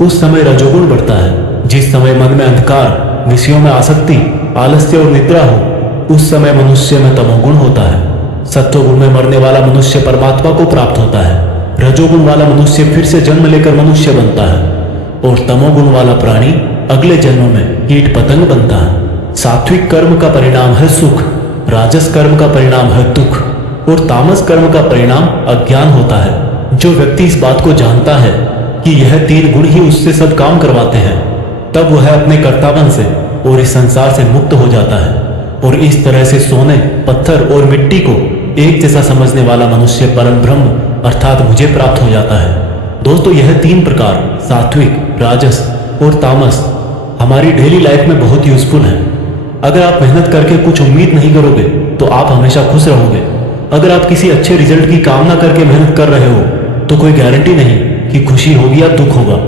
उस समय रजोगुण बढ़ता है। जिस समय मन में अंधकार, विषयों में आसक्ति, आलस्य और निद्रा हो, उस समय मनुष्य में तमोगुण होता है। सत्वगुण में मरने वाला मनुष्य परमात्मा को प्राप्त होता है। रजोगुण वाला मनुष्य फिर से जन्म लेकर मनुष्य बनता है और तमोगुण वाला प्राणी अगले जन्म में कीट पतंग बनता है। सात्विक कर्म का परिणाम है सुख, राजस कर्म का परिणाम है दुख और तामस कर्म का परिणाम अज्ञान होता है। जो व्यक्ति इस बात को जानता है कि यह 3 गुण ही उससे सब काम करवाते हैं, तब वह अपने कर्तापन से और इस संसार से मुक्त हो जाता है और इस तरह से सोने, पत्थर और मिट्टी को एक जैसा समझने वाला मनुष्य परम ब्रह्म अर्थात मुझे प्राप्त हो जाता है। दोस्तों, यह 3 प्रकार सात्विक, राजस और तामस हमारी डेली लाइफ में बहुत यूजफुल है। अगर आप मेहनत करके कुछ उम्मीद नहीं करोगे तो आप हमेशा खुश रहोगे। अगर आप किसी अच्छे रिजल्ट की कामना करके मेहनत कर रहे हो तो कोई गारंटी नहीं कि खुशी होगी या दुख होगा।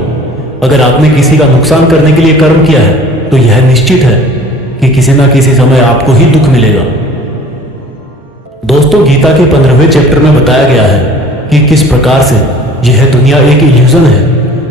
अगर आपने किसी का नुकसान करने के लिए कर्म किया है तो यह निश्चित है कि किसी न किसी समय आपको ही दुख मिलेगा। दोस्तों, गीता के 15वें चैप्टर में बताया गया है कि किस प्रकार से यह दुनिया एक इल्यूजन है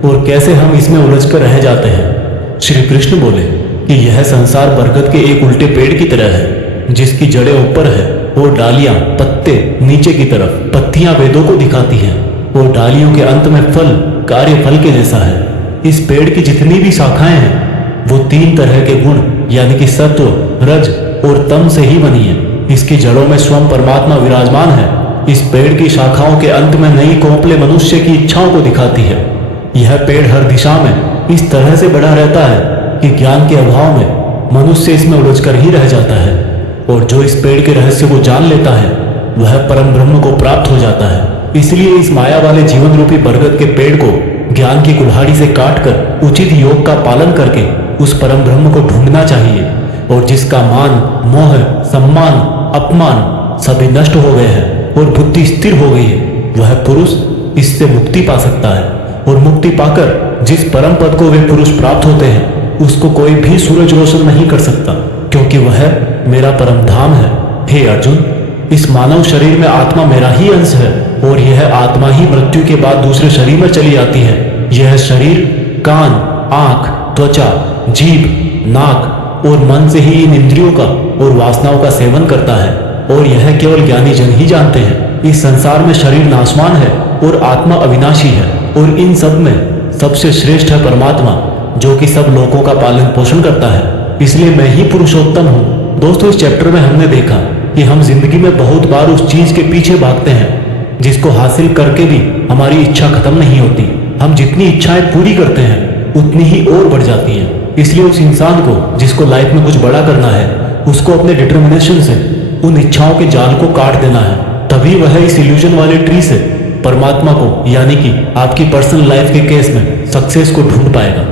और कैसे हम इसमें उलझकर रह जाते हैं। श्री कृष्ण बोले कि यह संसार बरगद के एक उल्टे पेड़ की तरह है, जिसकी जड़ें ऊपर है और डालियां, पत्ते नीचे की तरफ। पत्तियां वेदों को दिखाती हैं और डालियों के अंत में फल कार्य फल के जैसा है। इस पेड़ की जितनी भी शाखाएं हैं वो 3 तरह के गुण यानी कि सत्व, रज और तम से ही बनी है। इसकी जड़ों में स्वयं परमात्मा विराजमान है। इस पेड़ की शाखाओं के अंत में नई कोंपले मनुष्य की इच्छाओं को दिखाती है। यह पेड़ हर दिशा में इस तरह से बढ़ा रहता है कि ज्ञान के अभाव में मनुष्य इसमें उलझकर ही रह जाता है और जो इस पेड़ के रहस्य को जान लेता है वह परम ब्रह्म को प्राप्त हो जाता है। इसलिए इस माया वाले जीवन रूपी बरगद के पेड़ को ज्ञान की कुल्हाड़ी से काटकर उचित योग का पालन करके उस परम ब्रह्म को ढूंढना चाहिए और जिसका मान, मोह, सम्मान, अपमान सभी नष्ट हो गए हैं और बुद्धि स्थिर हो गई है, वह पुरुष इससे मुक्ति पा सकता है। और मुक्ति पाकर जिस परम पद को वे पुरुष प्राप्त होते हैं उसको कोई भी सूरज रोशन नहीं कर सकता, क्योंकि वह मेरा परम धाम है। हे अर्जुन, इस मानव शरीर में आत्मा मेरा ही अंश है और यह आत्मा ही मृत्यु के बाद दूसरे शरीर में चली जाती है। यह शरीर कान, आंख, त्वचा, जीभ, नाक और मन से ही इन इंद्रियों का और वासनाओं का सेवन करता है और यह केवल ज्ञानी जन ही जानते हैं। इस संसार में शरीर नाशवान है और आत्मा अविनाशी है और इन सब में सबसे श्रेष्ठ है परमात्मा, जो कि सब लोगों का पालन पोषण करता है। इसलिए मैं ही पुरुषोत्तम हूँ। दोस्तों, इस चैप्टर में हमने देखा कि हम जिंदगी में बहुत बार उस चीज के पीछे भागते हैं जिसको हासिल करके भी हमारी इच्छा खत्म नहीं होती। हम जितनी इच्छाएं पूरी करते हैं उतनी ही और बढ़ जाती हैं। इसलिए उस इंसान को जिसको लाइफ में कुछ बड़ा करना है उसको अपने डिटर्मिनेशन से उन इच्छाओं के जाल को काट देना है, तभी वह इस इल्यूजन वाले ट्री से परमात्मा को यानी कि आपकी पर्सनल लाइफ के केस में सक्सेस को ढूंढ पाएगा।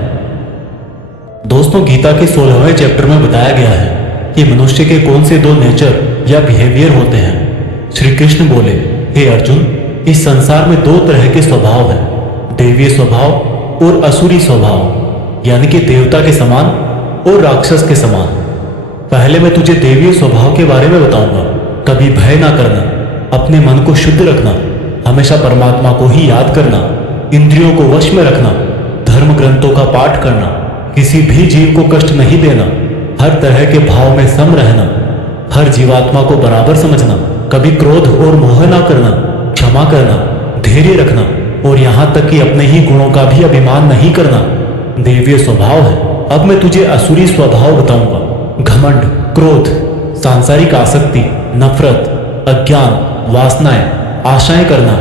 दोस्तों, गीता के 16वें चैप्टर में बताया गया है कि मनुष्य के कौन से 2 नेचर या बिहेवियर होते हैं। श्री कृष्ण बोले, हे अर्जुन, इस संसार में 2 तरह के स्वभाव हैं, देवीय स्वभाव और असुरी स्वभाव, यानी कि देवता के समान और राक्षस के समान। पहले मैं तुझे देवीय स्वभाव के बारे में बताऊंगा। कभी भय ना करना, अपने मन को शुद्ध रखना, हमेशा परमात्मा को ही याद करना, इंद्रियों को वश में रखना, धर्म ग्रंथों का पाठ करना, किसी भी जीव को कष्ट नहीं देना, हर तरह के भाव में सम रहना, हर जीवात्मा को बराबर समझना, कभी क्रोध और मोह ना करना, क्षमा करना, धैर्य रखना और यहाँ तक कि अपने ही गुणों का भी अभिमान नहीं करना देवीय स्वभाव है। अब मैं तुझे असुरी स्वभाव बताऊंगा। घमंड, क्रोध, सांसारिक आसक्ति, नफरत, अज्ञान, वासनाएं, आशाएं करना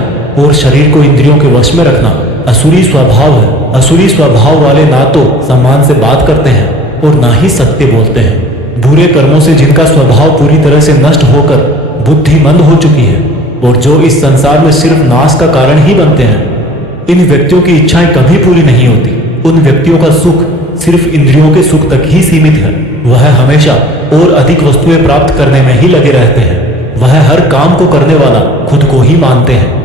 और शरीर को इंद्रियों के वश में रखना असुरी स्वभाव है। असुरी स्वभाव वाले ना तो सम्मान से बात करते हैं और ना ही सत्य बोलते हैं। बुरे कर्मों से जिनका स्वभाव पूरी तरह से नष्ट होकर बुद्धि मंद हो चुकी है और जो इस संसार में सिर्फ नाश का कारण ही बनते हैं, इन व्यक्तियों की इच्छाएं कभी पूरी नहीं होती। उन व्यक्तियों का सुख सिर्फ इंद्रियों के सुख तक ही सीमित है। वह हमेशा और अधिक वस्तुएं प्राप्त करने में ही लगे रहते हैं। वह हर काम को करने वाला खुद को ही मानते हैं।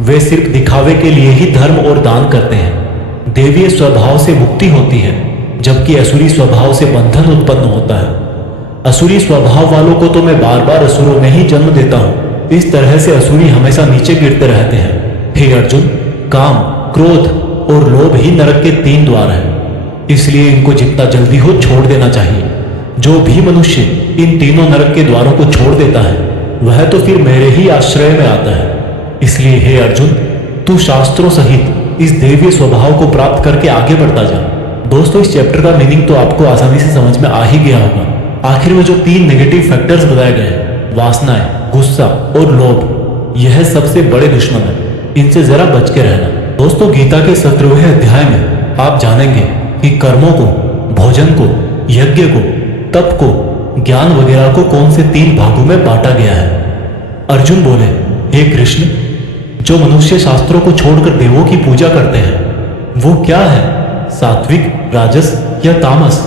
वे सिर्फ दिखावे के लिए ही धर्म और दान करते हैं। देवीय स्वभाव से मुक्ति होती है जबकि असुरी स्वभाव से बंधन उत्पन्न होता है। असुरी स्वभाव वालों को तो मैं बार बार असुरों में ही जन्म देता हूँ। इस तरह से असुरी हमेशा नीचे गिरते रहते हैं। हे अर्जुन, काम, क्रोध और लोभ ही नरक के 3 द्वार हैं। इसलिए इनको जितना जल्दी हो छोड़ देना चाहिए। जो भी मनुष्य इन तीनों नरक के द्वारों को छोड़ देता है वह तो फिर मेरे ही आश्रय में आता है। इसलिए हे अर्जुन, तू शास्त्रों सहित इस दैवीय स्वभाव को प्राप्त करके आगे बढ़ता जा। दोस्तों, इस चैप्टर का मीनिंग तो आपको आसानी से समझ में आ ही गया होगा। आखिर में जो 3 नेगेटिव फैक्टर्स बताए गए हैं, वासनाएं, गुस्सा और लोभ, यह सबसे बड़े दुश्मन है। इनसे जरा बच के रहना। दोस्तों, गीता के 17वें अध्याय में आप जानेंगे कि कर्मों को, भोजन को, यज्ञ को, तप को, ज्ञान वगैरह को कौन से 3 भागों में बांटा गया है। अर्जुन बोले, हे कृष्ण, जो मनुष्य शास्त्रों को छोड़कर देवों की पूजा करते हैं वो क्या है, सात्विक, राजस या तामस?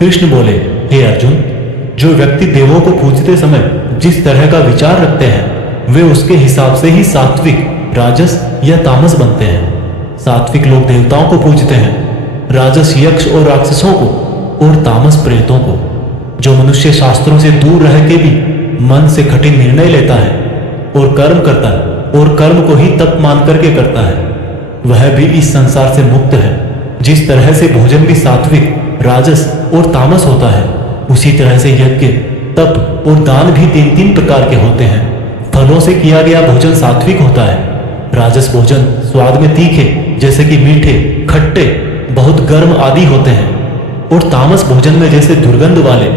कृष्ण बोले, हे अर्जुन, जो व्यक्ति देवों को पूजते समय जिस तरह का विचार रखते हैं वे उसके हिसाब से ही सात्विक, राजस या तामस बनते हैं। सात्विक लोग देवताओं को पूजते हैं, राजस यक्ष और राक्षसों को और तामस प्रेतों को। जो मनुष्य शास्त्रों से दूर रह के भी मन से कठिन निर्णय लेता है और कर्म करता है और कर्म को ही तप मान करके करता है वह भी इस संसार से मुक्त है। जिस तरह से भोजन भी सात्विक, राजस और तामस होता है उसी तरह से यज्ञ, तप और दान भी 3-3 प्रकार के होते हैं। फलों से किया गया भोजन सात्विक होता है। राजस भोजन स्वाद में तीखे जैसे कि मीठे, खट्टे, बहुत गर्म आदि होते हैं और तामस भोजन में जैसे दुर्गंध वाले,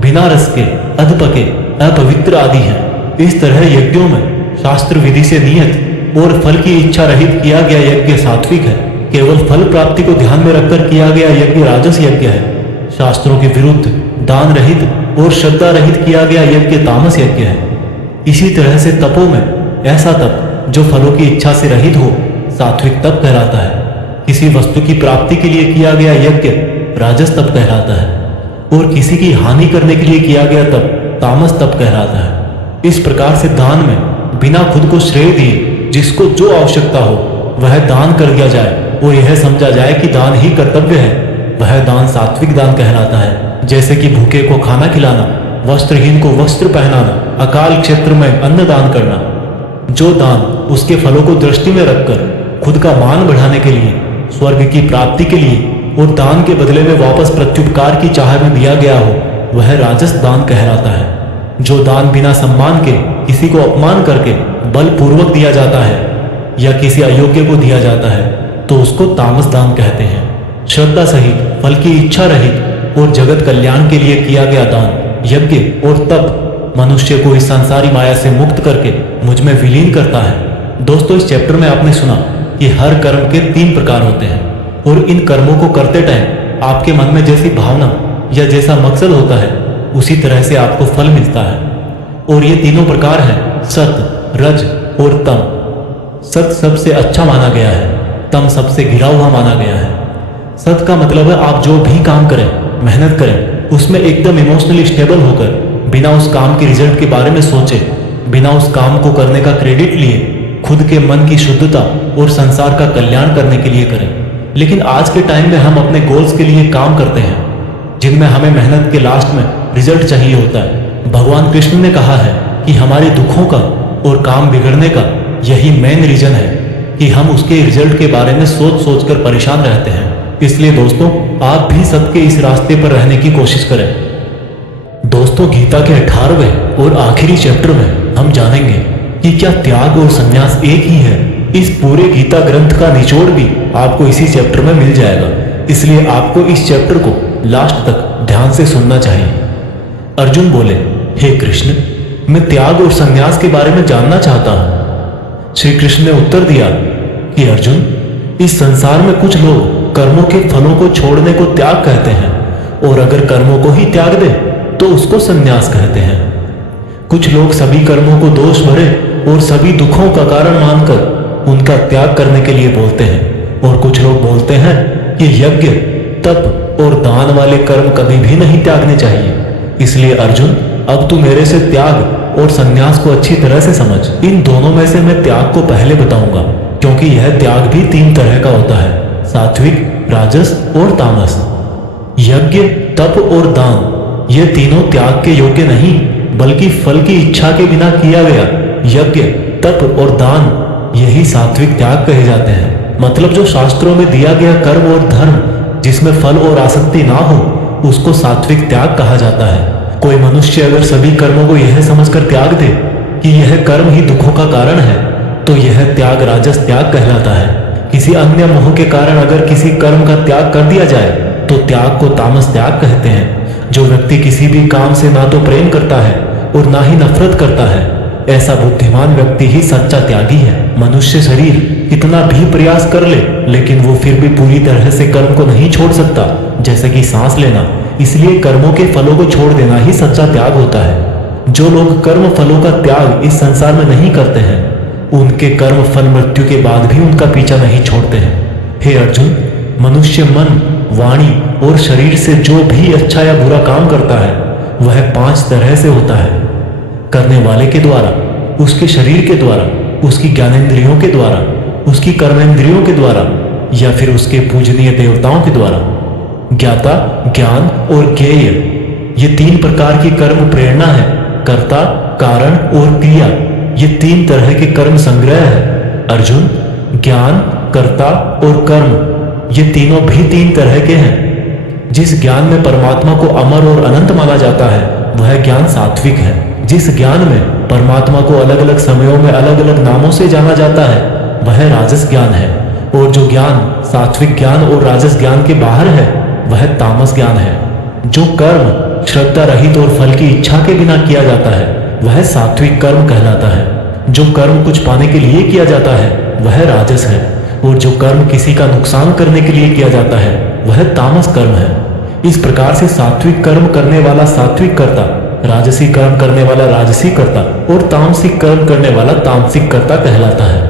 बिना रस के, अधपके, अपवित्र आदि हैं। इस तरह यज्ञों में शास्त्र विधि से नियत और फल की इच्छा रहित किया गया यज्ञ सात्विक है। केवल फल प्राप्ति को ध्यान में रखकर किया गया यज्ञ राजस यज्ञ है। शास्त्रों के विरुद्ध दान रहित और श्रद्धा रहित किया गया यज्ञ तामस यज्ञ है। इसी तरह से तपों में ऐसा तप जो फलों की इच्छा से रहित हो सात्विक तप कहलाता है। किसी वस्तु की प्राप्ति के लिए किया गया यज्ञ राजस तप कहलाता है और किसी की हानि करने के लिए किया गया तप तामस तप कहलाता है। इस प्रकार से दान में बिना खुद को श्रेय दिए जिसको जो आवश्यकता हो वह दान कर दिया जाए और यह समझा जाए कि दान ही कर्तव्य है, वह दान सात्विक दान कहलाता है। जैसे कि भूखे को खाना खिलाना, वस्त्रहीन को वस्त्र पहनाना, अकाल क्षेत्र में अन्न दान करना। जो दान उसके फलों को दृष्टि में रखकर खुद का मान बढ़ाने के लिए, स्वर्ग की प्राप्ति के लिए और दान के बदले में वापस प्रत्युपकार की चाह में दिया गया हो वह राजस दान कहलाता है। जो दान बिना सम्मान के किसी को अपमान करके बलपूर्वक दिया जाता है या किसी अयोग्य को दिया जाता है तो उसको तामस दान कहते हैं। श्रद्धा सहित, फल की इच्छा रहित और जगत कल्याण के लिए किया गया दान, यज्ञ और तप मनुष्य को इस संसारी माया से मुक्त करके मुझ में विलीन करता है। दोस्तों, इस चैप्टर में आपने सुना कि हर कर्म के 3 प्रकार होते हैं और इन कर्मों को करते टाइम आपके मन में जैसी भावना या जैसा मकसद होता है उसी तरह से आपको फल मिलता है। और ये तीनों प्रकार हैं सत, रज और तम। सत सबसे अच्छा माना गया है, तम सबसे गिरा हुआ माना गया है। सत का मतलब है आप जो भी काम करें, मेहनत करें, उसमें एकदम इमोशनली स्टेबल होकर बिना उस काम के रिजल्ट के बारे में सोचे, बिना उस काम को करने का क्रेडिट लिए खुद के मन की शुद्धता और संसार का कल्याण करने के लिए करें। लेकिन आज के टाइम में हम अपने गोल्स के लिए काम करते हैं जिनमें हमें मेहनत के लास्ट में रिजल्ट चाहिए होता है। भगवान कृष्ण ने कहा है कि हमारे दुखों का और काम बिगड़ने का यही मेन रीजन है कि हम उसके रिजल्ट के बारे में सोच सोच कर परेशान रहते हैं। इसलिए दोस्तों, आप भी सत्य के इस रास्ते पर रहने की कोशिश करें। दोस्तों, गीता के 18वें और आखिरी चैप्टर में हम जानेंगे कि क्या त्याग और संन्यास एक ही है। इस पूरे गीता ग्रंथ का निचोड़ भी आपको इसी चैप्टर में मिल जाएगा। इसलिए आपको इस चैप्टर को लास्ट तक ध्यान से सुनना चाहिए। अर्जुन बोले, हे कृष्ण, मैं त्याग और संन्यास के बारे में जानना चाहता हूँ। श्री कृष्ण ने उत्तर दिया कि अर्जुन, इस संसार में कुछ लोग कर्मों के फलों को छोड़ने को त्याग कहते हैं और अगर कर्मों को ही त्याग दे तो उसको संन्यास कहते हैं। कुछ लोग सभी कर्मों को दोष भरे और सभी दुखों का कारण मानकर उनका त्याग करने के लिए बोलते हैं और कुछ लोग बोलते हैं कि यज्ञ, तप और दान वाले कर्म कभी भी नहीं त्यागने चाहिए। इसलिए अर्जुन, अब तू मेरे से त्याग और संन्यास को अच्छी तरह से समझ। इन दोनों में से मैं त्याग को पहले बताऊंगा क्योंकि यह त्याग भी 3 तरह का होता है, सात्विक, राजस और तामस। यज्ञ, तप और दान ये तीनों त्याग के योग्य नहीं, बल्कि फल की इच्छा के बिना किया गया यज्ञ, तप और दान यही सात्विक त्याग कहे जाते हैं। मतलब जो शास्त्रों में दिया गया कर्म और धर्म जिसमें फल और आसक्ति ना हो, उसको सात्विक त्याग कहा जाता है। कोई मनुष्य अगर सभी कर्मों को यह समझकर त्याग दे कि यह कर्म ही दुखों का कारण है, तो यह त्याग राजस त्याग कहलाता है। किसी अन्य मोह के कारण अगर किसी कर्म का त्याग कर दिया जाए तो त्याग को तामस त्याग कहते हैं। जो व्यक्ति किसी भी काम से ना तो प्रेम करता है और ना ही नफरत करता है, ऐसा बुद्धिमान व्यक्ति ही सच्चा त्यागी है। मनुष्य शरीर कितना भी प्रयास कर ले, लेकिन वो फिर भी पूरी तरह से कर्म को नहीं छोड़ सकता, जैसे कि सांस लेना। इसलिए कर्मों के फलों को छोड़ देना ही सच्चा त्याग होता है। जो लोग कर्म फलों का त्याग इस संसार में नहीं करते हैं, उनके कर्म फल मृत्यु के बाद भी उनका पीछा नहीं छोड़ते हैं। हे अर्जुन, मनुष्य मन, वाणी और शरीर से जो भी अच्छा या बुरा काम करता है, वह 5 तरह से होता है। करने वाले के द्वारा, उसके शरीर के द्वारा, उसकी ज्ञानेंद्रियों के द्वारा, उसकी कर्मेंद्रियों के द्वारा, या फिर उसके पूजनीय देवताओं के द्वारा। ज्ञाता, ज्ञान और ज्ञेय ये 3 प्रकार की कर्म प्रेरणा है। कर्ता, कारण और क्रिया ये 3 तरह के कर्म संग्रह है। अर्जुन, ज्ञान, कर्ता और कर्म ये तीनों भी 3 तरह के हैं। जिस ज्ञान में परमात्मा को अमर और अनंत माना जाता है, वह ज्ञान सात्विक है। जिस ज्ञान में परमात्मा को अलग अलग समयों में अलग अलग नामों से जाना जाता है, वह राजस ज्ञान है। और जो ज्ञान सात्विक ज्ञान और राजस ज्ञान के बाहर है, वह तामस ज्ञान है। जो कर्म श्रद्धा रहित और फल की इच्छा के बिना किया जाता है, वह सात्विक कर्म कहलाता है। जो कर्म कुछ पाने के लिए किया जाता है, वह राजस है। और जो कर्म किसी का नुकसान करने के लिए किया जाता है, वह तामस कर्म है। इस प्रकार से सात्विक कर्म करने वाला सात्विक कर्ता, राजसी कर्म करने वाला राजसी कर्ता और तामसिक कर्म करने वाला तामसिक कर्ता कहलाता है।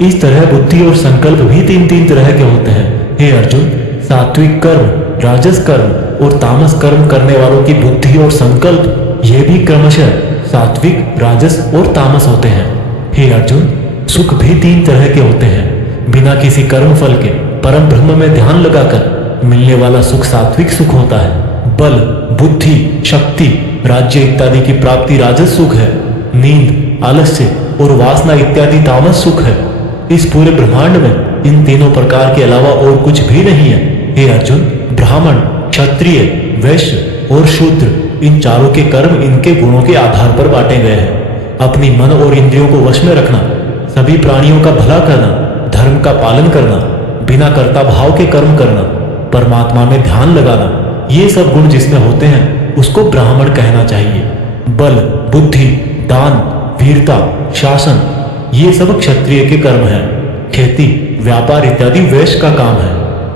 इस तरह बुद्धि और संकल्प भी 3 तरह के होते हैं। हे अर्जुन, सात्विक कर्म, राजस कर्म और तामस कर्म करने वालों की बुद्धि और संकल्प ये भी क्रमशः सात्विक, राजस और तामस होते हैं। हे अर्जुन, सुख भी 3 तरह के होते हैं। बिना किसी कर्म फल के परम ब्रह्म में ध्यान लगाकर मिलने वाला सुख सात्विक सुख होता है। बल, बुद्धि, शक्ति, राज्य इत्यादि की प्राप्ति राजस सुख है। नींद, आलस्य और वासना इत्यादि तामस सुख है। इस पूरे ब्रह्मांड में इन तीनों प्रकार के अलावा और कुछ भी नहीं है। हे अर्जुन, ब्राह्मण, क्षत्रिय, वैश्य और शूद्र इन चारों के कर्म इनके गुणों के आधार पर बांटे गए हैं। अपनी मन और इंद्रियों को वश में रखना, सभी प्राणियों का भला करना, धर्म का पालन करना, बिना कर्ता भाव के कर्म करना, परमात्मा में ध्यान लगाना, ये सब गुण जिसमें होते हैं उसको ब्राह्मण कहना चाहिए। बल, बुद्धि, दान, वीरता, शासन ये सब क्षत्रिय के कर्म हैं। खेती, व्यापार इत्यादि वैश्य का काम है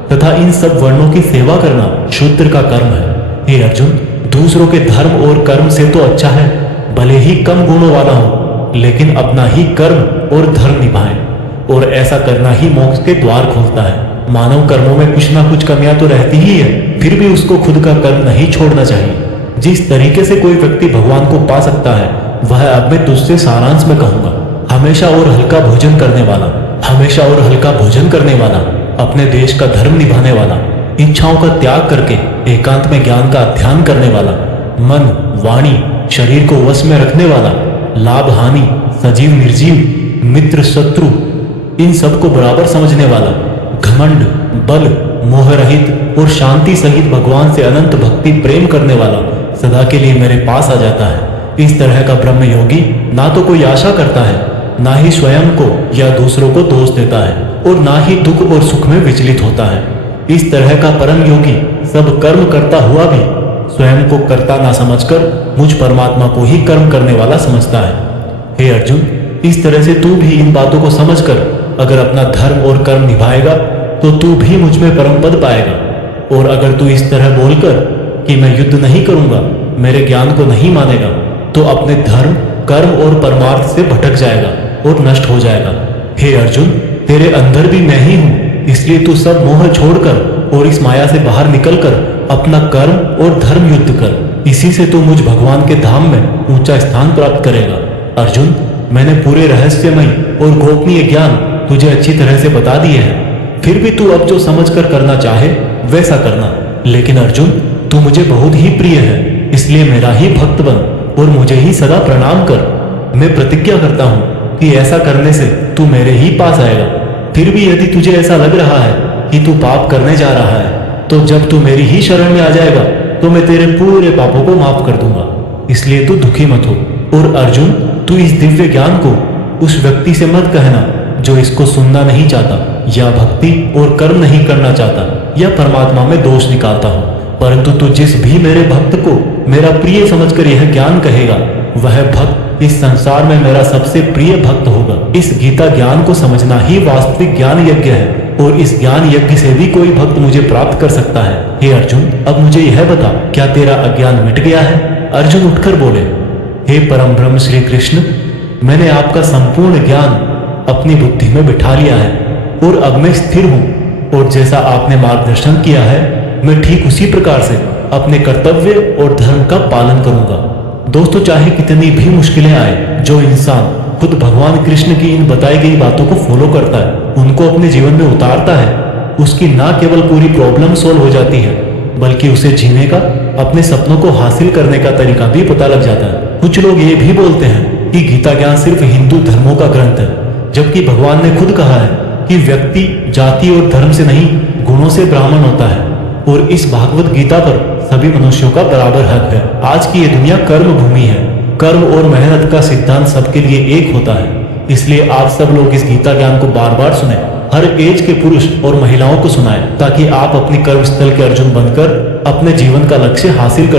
तथा इन सब वर्णों की सेवा करना शूद्र का कर्म है। हे अर्जुन, दूसरों के धर्म और कर्म से तो अच्छा है भले ही कम गुणों वाला हो, लेकिन अपना ही कर्म और धर्म निभाए, और ऐसा करना ही मोक्ष के द्वार खोलता है। मानव कर्मों में कुछ ना कुछ कमियां तो रहती ही है, फिर भी उसको खुद का कर्म नहीं छोड़ना चाहिए। जिस तरीके से कोई व्यक्ति भगवान को पा सकता है, वह अब मैं तुझसे सारांश में कहूंगा। हमेशा और हल्का भोजन करने वाला, हमेशा और हल्का भोजन करने वाला, अपने देश का धर्म निभाने वाला, इच्छाओं का त्याग करके एकांत में ज्ञान का अध्ययन करने वाला, मन, वाणी, शरीर को वश में रखने वाला, लाभ हानि, सजीव निर्जीव, मित्र शत्रु इन सबको बराबर समझने वाला, घमंड, बल, मोह रहित और शांति सहित भगवान से अनंत भक्ति प्रेम करने वाला सदा के लिए मेरे पास आ जाता है। इस तरह का ब्रह्म योगी ना तो कोई आशा करता है, ना ही स्वयं को या दूसरों को दोष देता है, और ना ही दुख और सुख में विचलित होता है। इस तरह का परम योगी सब कर्म करता हुआ भी स्वयं को कर्ता ना समझकर मुझ परमात्मा को ही कर्म करने वाला समझता है। हे अर्जुन, इस तरह से तू भी इन बातों को समझकर अगर अपना धर्म और कर्म निभाएगा तो तू भी मुझ में परम पद पाएगा। और अगर तू इस तरह बोलकर कि मैं युद्ध नहीं करूंगा, मेरे ज्ञान को नहीं मानेगा, तो अपने धर्म, कर्म और परमार्थ से भटक जाएगा और नष्ट हो जाएगा। हे अर्जुन, तेरे अंदर भी मैं ही हूँ, इसलिए तू सब मोह छोड़कर और इस माया से बाहर निकलकर अपना कर्म और धर्म युद्ध कर। इसी से तू मुझ भगवान के धाम में ऊंचा स्थान प्राप्त करेगा। अर्जुन, मैंने पूरे रहस्यमय और गोपनीय ज्ञान तुझे अच्छी तरह से बता दिए हैं, फिर भी तू अब जो समझकर करना चाहे वैसा करना। लेकिन अर्जुन, तू मुझे बहुत ही प्रिय है, इसलिए मेरा ही भक्त बन और मुझे ही सदा प्रणाम कर। मैं प्रतिज्ञा करता हूँ कि ऐसा करने से तू मेरे ही पास आएगा। फिर भी यदि तुझे ऐसा लग रहा है कि तू पाप करने जा रहा है, तो जब तू मेरी ही शरण में आ जाएगा तो मैं तेरे पूरे पापों को माफ कर दूंगा। इसलिए तू दुखी मत हो। और अर्जुन, तू इस दिव्य ज्ञान को उस व्यक्ति से मत कहना जो इसको सुनना नहीं चाहता, या भक्ति और कर्म नहीं करना चाहता, या परमात्मा में दोष निकालता हो। परंतु तू जिस भी मेरे भक्त को मेरा प्रिय समझकर यह ज्ञान कहेगा, वह भक्त इस संसार में मेरा सबसे प्रिय भक्त होगा। इस गीता ज्ञान को समझना ही वास्तविक ज्ञान यज्ञ है, और इस ज्ञान यज्ञ से भी कोई भक्त मुझे प्राप्त कर सकता है। हे अर्जुन, अब मुझे यह बता, क्या तेरा अज्ञान मिट गया है? अर्जुन उठकर बोले, हे परम ब्रह्म श्री कृष्ण, मैंने आपका संपूर्ण ज्ञान अपनी बुद्धि में बिठा लिया है और अब मैं स्थिर हूँ, और जैसा आपने मार्गदर्शन किया है मैं ठीक उसी प्रकार से अपने कर्तव्य और धर्म का पालन करूंगा। दोस्तों, चाहे कितनी भी मुश्किलें आए, जो इंसान खुद भगवान कृष्ण की इन बताई गई बातों को फॉलो करता है, उनको अपने जीवन में उतारता है, उसकी ना केवल पूरी प्रॉब्लम सोल्व हो जाती है, बल्कि उसे जीने का, अपने सपनों को हासिल करने का तरीका भी पता लग जाता है। कुछ लोग ये भी बोलते हैं कि गीता ज्ञान सिर्फ हिंदू धर्मों का ग्रंथ है, जबकि भगवान ने खुद कहा है कि व्यक्ति जाति और धर्म से नहीं, गुणों से ब्राह्मण होता है, और इस भागवत गीता पर सभी मनुष्यों का बराबर हक है। आज की ये दुनिया कर्म भूमि है। कर्म और मेहनत का सिद्धांत सबके लिए एक होता है। इसलिए आप सब लोग इस गीता ज्ञान को बार बार सुने, हर एज के पुरुष और महिलाओं को सुनाएं, ताकि आप अपनी कर्म स्थल के अर्जुन बनकर अपने जीवन का लक्ष्य हासिल कर